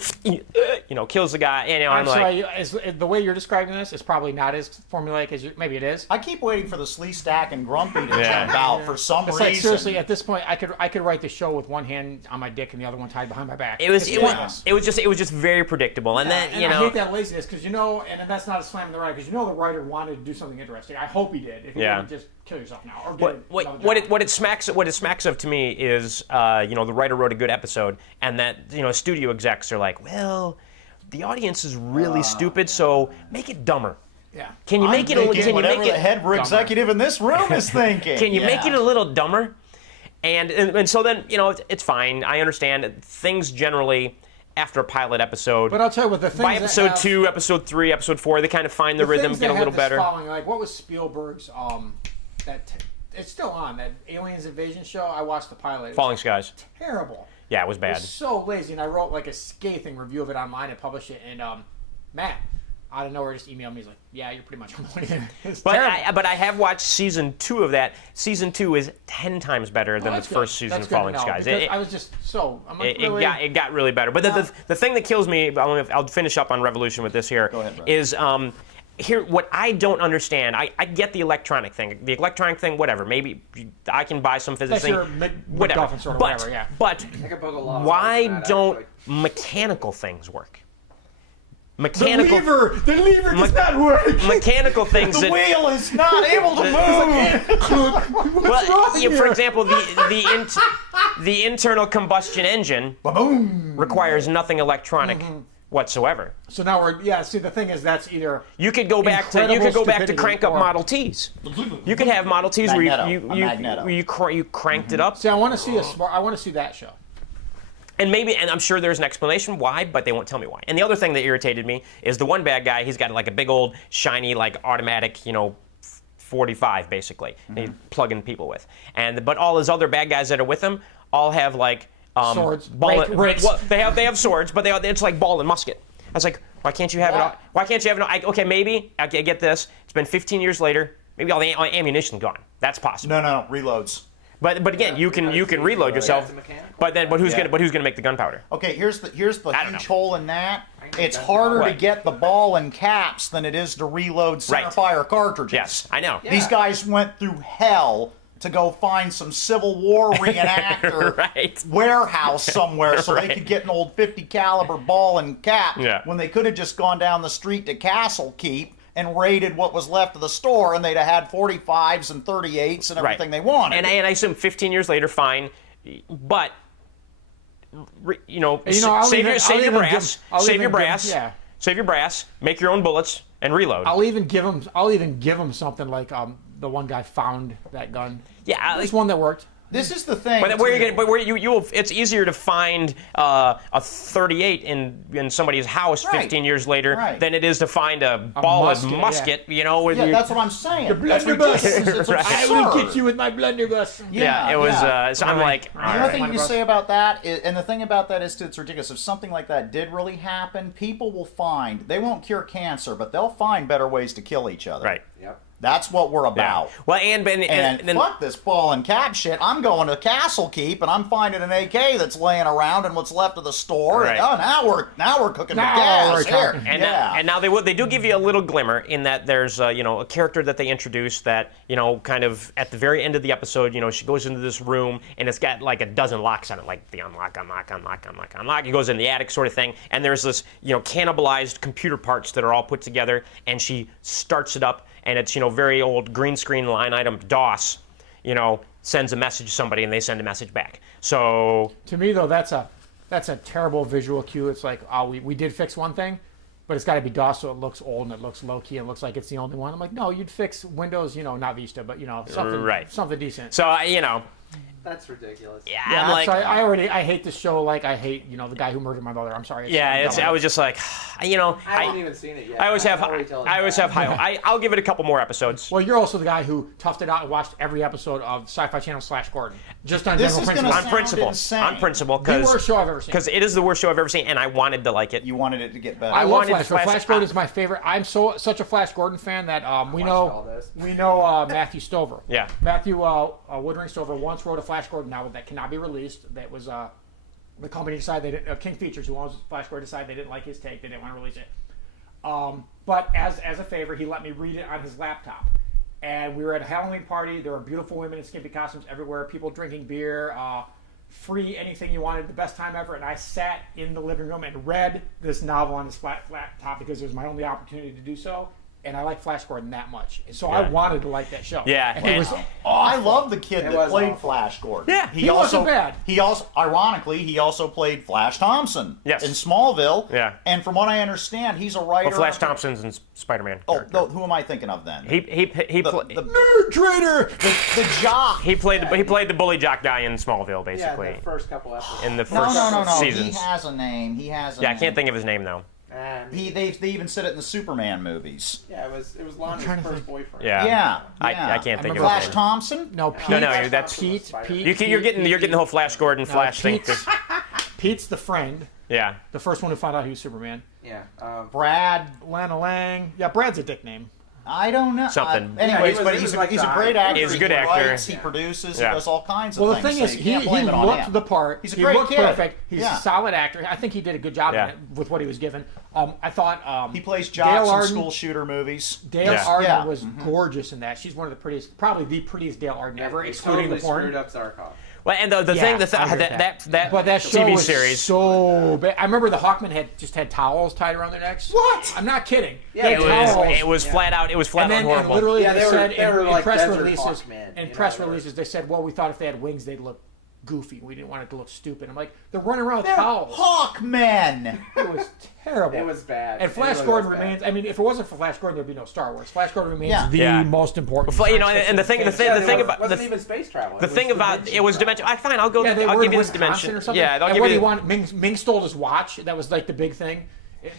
kills the guy. And I'm sorry, the way you're describing this is probably not as formulaic as maybe it is. I keep waiting for the Slee Stack and Grumpy to jump out for some It's reason. like, seriously, at this point, I could write the show with one hand on my dick and the other one tied behind my back. It was just very predictable. And then, I hate that laziness because and that's not a slam in the writer because the writer wanted to do something interesting. I hope he did. If he didn't, just kill yourself now. Or what it smacks of to me is the writer wrote a good episode, and that studio execs are like, well, the audience is really stupid, so make it dumber. Yeah. Can you make it whatever the head executive in this room is thinking? Can you make it a little dumber? And so then it's fine. I understand things generally. After a pilot episode, but I'll tell you what, the things by episode 2, episode 3, episode 4, they kind of find the rhythm, get a little better. Like what was Spielberg's it's still on that Aliens Invasion show? I watched the pilot. Falling Skies. Terrible. Yeah, it was bad. It was so lazy, and I wrote like a scathing review of it online and published it. And Matt, out of nowhere just emailed me. He's like, "Yeah, you're pretty much on the way." It's But terrible. I have watched season 2 of that. Season 2 is 10 times better than the That's first good. season That's of good to Falling know, Skies. because I was just I'm like, really? It got really better. But the thing that kills me, I'll finish up on Revolution with this here, Go ahead, Brett. is here what I don't understand. I get the electronic thing. The electronic thing, whatever. Maybe I can buy some physics That's thing. your whatever. MacGuffin sort of but, whatever, yeah. But I could poke a lot of why holes in that, don't actually. mechanical things work? The Mechanical lever does not work. mechanical things The that wheel is not able to move. well, for example, the internal combustion engine Ba-boom. requires nothing electronic whatsoever. So now see, the thing is that's either You could go back to Incredible crank up stupidity or- Model Ts. You could have Model Ts where Magneto. you cranked it up, See, I want to see I want to see that show. and I'm sure there's an explanation why, but they won't tell me why. And the other thing that irritated me is the one bad guy. He's got like a big old shiny like automatic 45 basically. And he's plugging people with, but all his other bad guys that are with him all have like Swords. Rakes. Well, they have swords, but it's like ball and musket. I was like, why can't you have it? Why can't you have it? Okay, maybe I get this. It's been 15 years later. Maybe all the ammunition's gone. That's possible. No, reloads. But again, you can reload yourself. But who's gonna make the gunpowder? Okay, here's the I huge don't know. hole in that. It's harder to Right. get the ball and caps than it is to reload centerfire cartridges. Yes, I know. These guys went through hell to go find some Civil War reenactor Right. warehouse somewhere so they Right. could get an old 50 caliber ball and cap Yeah. when they could have just gone down the street to Castle Keep and raided what was left of the store, and they'd have had 45s and 38s and everything they wanted. And I assume 15 years later, fine. But I'll save even- your I'll even brass. give- I'll Save even your give- brass. yeah. Save your brass. Make your own bullets and reload. I'll even give him something like the one guy found that gun. Yeah, There's one that worked. this is the thing. But it's easier to find a 38 in somebody's house Right. 15 years later Right. than it is to find a ball of musket. With yeah, your, that's what I'm saying. The That's blunderbuss. ridiculous. It's Right. I will absurd. get you with my blunderbuss. yeah, it was. So I'm like, The all other right. thing you say about that, and the thing about that is it's ridiculous. If something like that did really happen, people will find, they won't cure cancer, but they'll find better ways to kill each other. Right. Yep. That's what we're Yeah. about. Well, And then fuck this ball and cap shit. I'm going to Castle Keep and I'm finding an AK that's laying around in what's left of the store. Right. And, now we're cooking with Now gas we're here. talking. And now they do give you a little glimmer in that there's a character that they introduce that kind of at the very end of the episode she goes into this room and it's got like a dozen locks on it, like the unlock. He goes in the attic sort of thing, and there's this cannibalized computer parts that are all put together, and she starts it up, and it's very old green screen line item DOS. Sends a message to somebody and they send a message back. So To me, though, that's a terrible visual cue. It's like, we did fix one thing, but it's got to be DOS so it looks old and it looks low key and it looks like it's the only one. I'm like, no, you'd fix Windows, not Vista, but something, Right. something decent. So That's ridiculous. yeah, Yeah, I'm I'm like, sorry. I hate the show. Like I hate the guy who murdered my mother. I'm sorry. I was just like, I haven't even seen it yet. I always have high. I'll give it a couple more episodes. Well, you're also the guy who toughed it out and watched every episode of Sci-Fi Channel /Gordon just on This general is gonna principle. On sound principle. insane. On principle, The worst show I've ever seen. because it is the worst show I've ever seen, and I wanted to like it. You wanted it to get better. I love wanted Flash. Flash- Flash Gordon is my favorite. I'm such a Flash Gordon fan that we all know this. Matthew Stover. Yeah. Matthew Woodring Stover once wrote a Flash Gordon novel that cannot be released. That was the company decided they didn't. King Features, who owns Flash Gordon, decided they didn't like his take. They didn't want to release it. But as a favor, he let me read it on his laptop. And we were at a Halloween party. There were beautiful women in skimpy costumes everywhere. People drinking beer. Free anything you wanted. The best time ever. And I sat in the living room and read this novel on his laptop because it was my only opportunity to do so. And I like Flash Gordon that much. So I wanted to like that show. Yeah, And it was I love the kid that was played awful. Flash Gordon. Yeah. He wasn't bad. Ironically, he also played Flash Thompson Yes. in Smallville. Yeah. And from what I understand, he's a writer. Well, Flash Thompson's in Spider-Man. Oh, character. no, who am I thinking of then? He the traitor. the jock. he played the bully jock guy in Smallville, Yeah, basically. the first couple episodes. In the No, first no. seasons. He has a name. Yeah, I can't think of his name though. And They even said it in the Superman movies. yeah, it was Lonnie's trying to first think. boyfriend. Yeah. Yeah. I can't think of Flash his name. Thompson. No, Pete. No, that's Pete. Spider-Man. Pete. You're getting the whole Flash Gordon Flash thing. Pete's the friend. Yeah. The first one who found out he was Superman. Yeah. Brad. Lana Lang. Yeah, Brad's a dick name. I don't know. Something. Anyways, Yeah, but he he's was like a the- great actor. He's a good he actor. Writes, he produces. Yeah. He does all kinds of Well, the things. thing so is, you can't he blame it on looked him. the part. He's a he great looked kid. perfect. He's Yeah. a solid actor. I think he did a good job Yeah. in it with what he was given. I thought He plays Dale jocks in Arden- school shooter movies. Dale Yeah. Arden Yeah. was gorgeous in that. She's one of the prettiest, probably the prettiest Dale Arden ever, It excluding totally the porn. screwed up Zarkov. Well, and the Yeah, thing, I agree with that But that show TV was series. so bad. I remember the Hawkmen had towels tied around their necks. What? I'm not kidding. Yeah, They had towels. It was flat out. It was flat And out then horrible. literally Yeah, they they were- said they were in like press desert releases, Hawkmen, in you press know, releases they said, well, we thought if they had wings they'd look goofy. We didn't want it to look stupid. I'm like, they're running around with They're towels. Hawkmen. It was terrible. It was bad. And Flash It really Gordon was bad. remains. I mean, if it wasn't for Flash Gordon, there'd be no Star Wars. Flash Gordon remains Yeah. the Yeah. most important. You know, science and the fiction thing- fan. the thing about- wasn't the- even space travel. The thing about it was dimension. Fine, I'll go. Yeah, they I'll were give in you this Wisconsin dimension. or something. Yeah, I'll and give what you. he wanted, Ming stole his watch. That was like the big thing.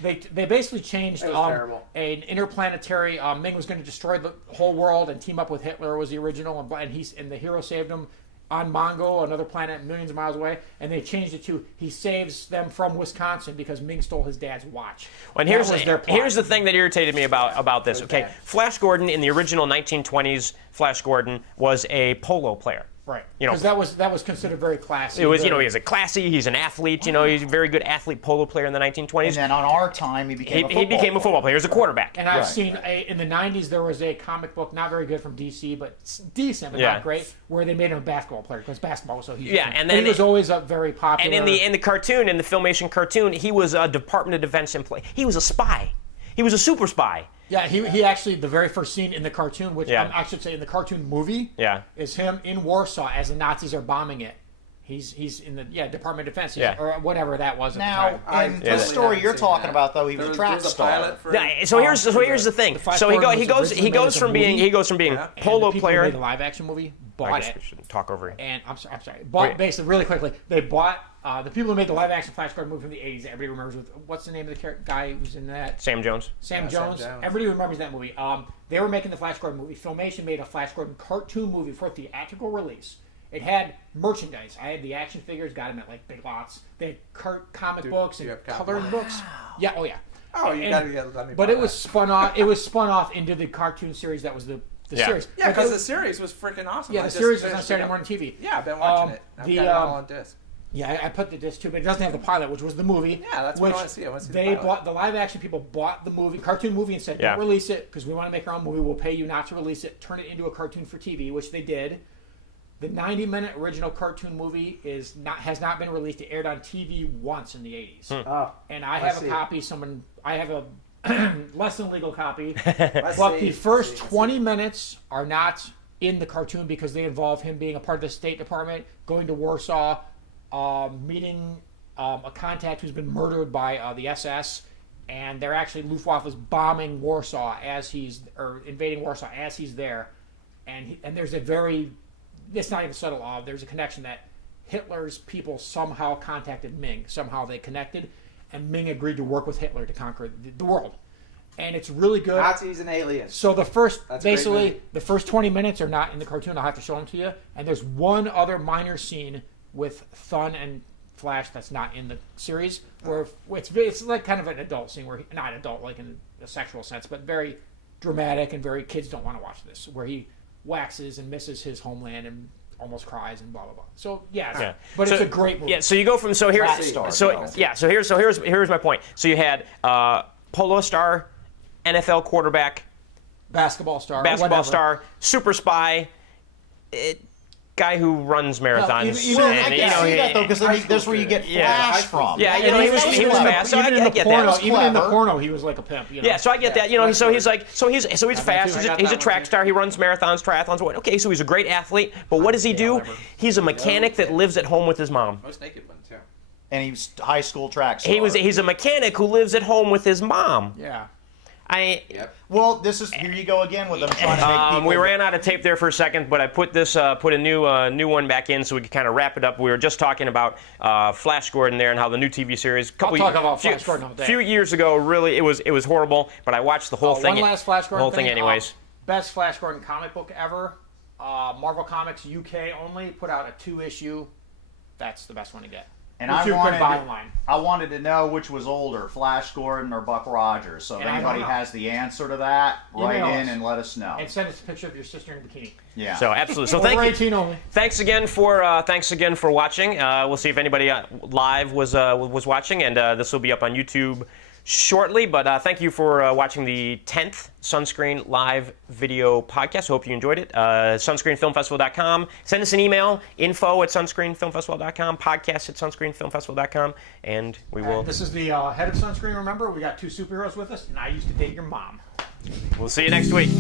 They basically changed It was terrible. an interplanetary. Ming was going to destroy the whole world and team up with Hitler was the original, and the hero saved him on Mongo, another planet millions of miles away, and they changed it to he saves them from Wisconsin because Ming stole his dad's watch. And That was their plot. here's the thing that irritated me about this. Okay, bad. Flash Gordon in the original 1920s, Flash Gordon was a polo player. Right, You know, because that was considered very classy. it was very- he's a classy, he's an athlete. You know, he's a very good athlete polo player in the 1920s. And then on our time, he became He became a football player. He was a quarterback. And I've Right. seen in the 90s there was a comic book, not very good from DC, but decent, but Yeah. not great, where they made him a basketball player because basketball was so huge. Yeah, and But then he was always a very popular. And in the cartoon, in the Filmation cartoon, he was a Department of Defense employee. He was a spy. He was a super spy. yeah, he actually the very first scene in the cartoon, which Yeah. I should say in the cartoon movie, Yeah. is him in Warsaw as the Nazis are bombing it. He's in the Department of Defense Yeah. or whatever that was at Now, the time. in totally the story haven't you're seen talking that. about, though, he was a track There's a star. pilot for Yeah, so here's the thing. Flash So he Gordon was goes originally made as a movie. he goes from being Yeah. And polo the people who player. made the live action movie I bought guess it. we shouldn't talk over you. And I'm sorry. Bought Wait. basically really quickly. They bought the people who made the live action Flash Gordon movie from the '80s. That everybody remembers. What's the name of the guy who's in that? Sam Jones. Sam Yeah, Jones. Sam Jones. Everybody remembers that movie. They were making the Flash Gordon movie. Filmation made a Flash Gordon cartoon movie for theatrical release. It had merchandise. I had the action figures. Got them at like Big Lots. They had comic books you and have comic coloring books. Yeah. Oh yeah. Oh, you And- gotta let me. But buy it was that. spun off. It was spun off into the cartoon series that was the Yeah. series. Yeah, But because it- the series was freaking awesome. yeah, I the just series was on finished Saturday it up. morning TV. Yeah, I've been watching it. I've the, got it all on disc. Yeah, I put the disc too, but it doesn't have the pilot, which was the movie. Yeah, that's what I which wanna see. I wanna see the They pilot. bought the live action people bought the movie, cartoon movie, and said, Yeah. "Don't release it because we want to make our own movie. We'll pay you not to release it. Turn it into a cartoon for TV," which they did. The 90-minute original cartoon movie has not been released. It aired on TV once in the 80s, Oh, and I Let's have a see. copy. I have a less than legal copy. let's But see, the first let's see. 20 minutes are not in the cartoon because they involve him being a part of the State Department, going to Warsaw, meeting a contact who's been murdered by the SS, and they're actually Luftwaffe is bombing Warsaw invading Warsaw as he's there, and there's a very, it's not even subtle. There's a connection that Hitler's people somehow contacted Ming. Somehow they connected, and Ming agreed to work with Hitler to conquer the world. And it's really good. Nazis and aliens. So the first, That's a great basically, movie. the first 20 minutes are not in the cartoon. I'll have to show them to you. And there's one other minor scene with Thun and Flash that's not in the series, where it's like kind of an adult scene, where not adult like in a sexual sense, but very dramatic and very kids don't want to watch this, where he waxes and misses his homeland and almost cries and blah blah blah. So Yeah. but So- it's a great movie. Yeah, so you go from so here's Bravestar, so though. yeah, so here's my point. So you had polo star, NFL quarterback, Basketball star, basketball whatever. star, super spy, guy who runs marathons. even- Well, and, I you can know, see he- that, though, because that's where you get Yeah. Flash from. Yeah, you And know, he even- was even in the- fast. So even I in the get porno, that. even in the clever. porno, he was like a pimp. You know? Yeah, so I get that. You know, that's so he's good. like, so he's fast. too. I He's got a that track one, star. He runs marathons, triathlons. What? Okay, so he's a great athlete. But what does he do? whatever. He's a mechanic that lives at home with his mom. Most naked one too. And he was high school track star. He's a mechanic who lives at home with his mom. Yeah. Yep. Well, this is here you go again with them trying to make people. We ran out of tape there for a second, but I put a new one back in so we could kind of wrap it up. We were just talking about Flash Gordon there and how the new TV series. I'll talk about Flash Gordon all day. few years ago, really, it was horrible. But I watched the whole thing. One last Flash Gordon whole thing, anyways. Best Flash Gordon comic book ever. Marvel Comics UK only put out a 2-issue. That's the best one to get. And Which you could buy online. I wanted to know which was older, Flash Gordon or Buck Rogers. So if And I don't anybody know. has the answer to that, write Email in us. and let us know. And send us a picture of your sister in a bikini. Yeah. So absolutely. So Over thank you. 18 only. Thanks again for watching. We'll see if anybody live was watching, and this will be up on YouTube shortly. But thank you for watching the 10th Sunscreen live video podcast. Hope you enjoyed it. Sunscreenfilmfestival.com. Send us an email, info@sunscreenfilmfestival.com, podcast@sunscreenfilmfestival.com, and we will. This is the head of Sunscreen, remember? We got 2 superheroes with us, and I used to date your mom. We'll see you next week.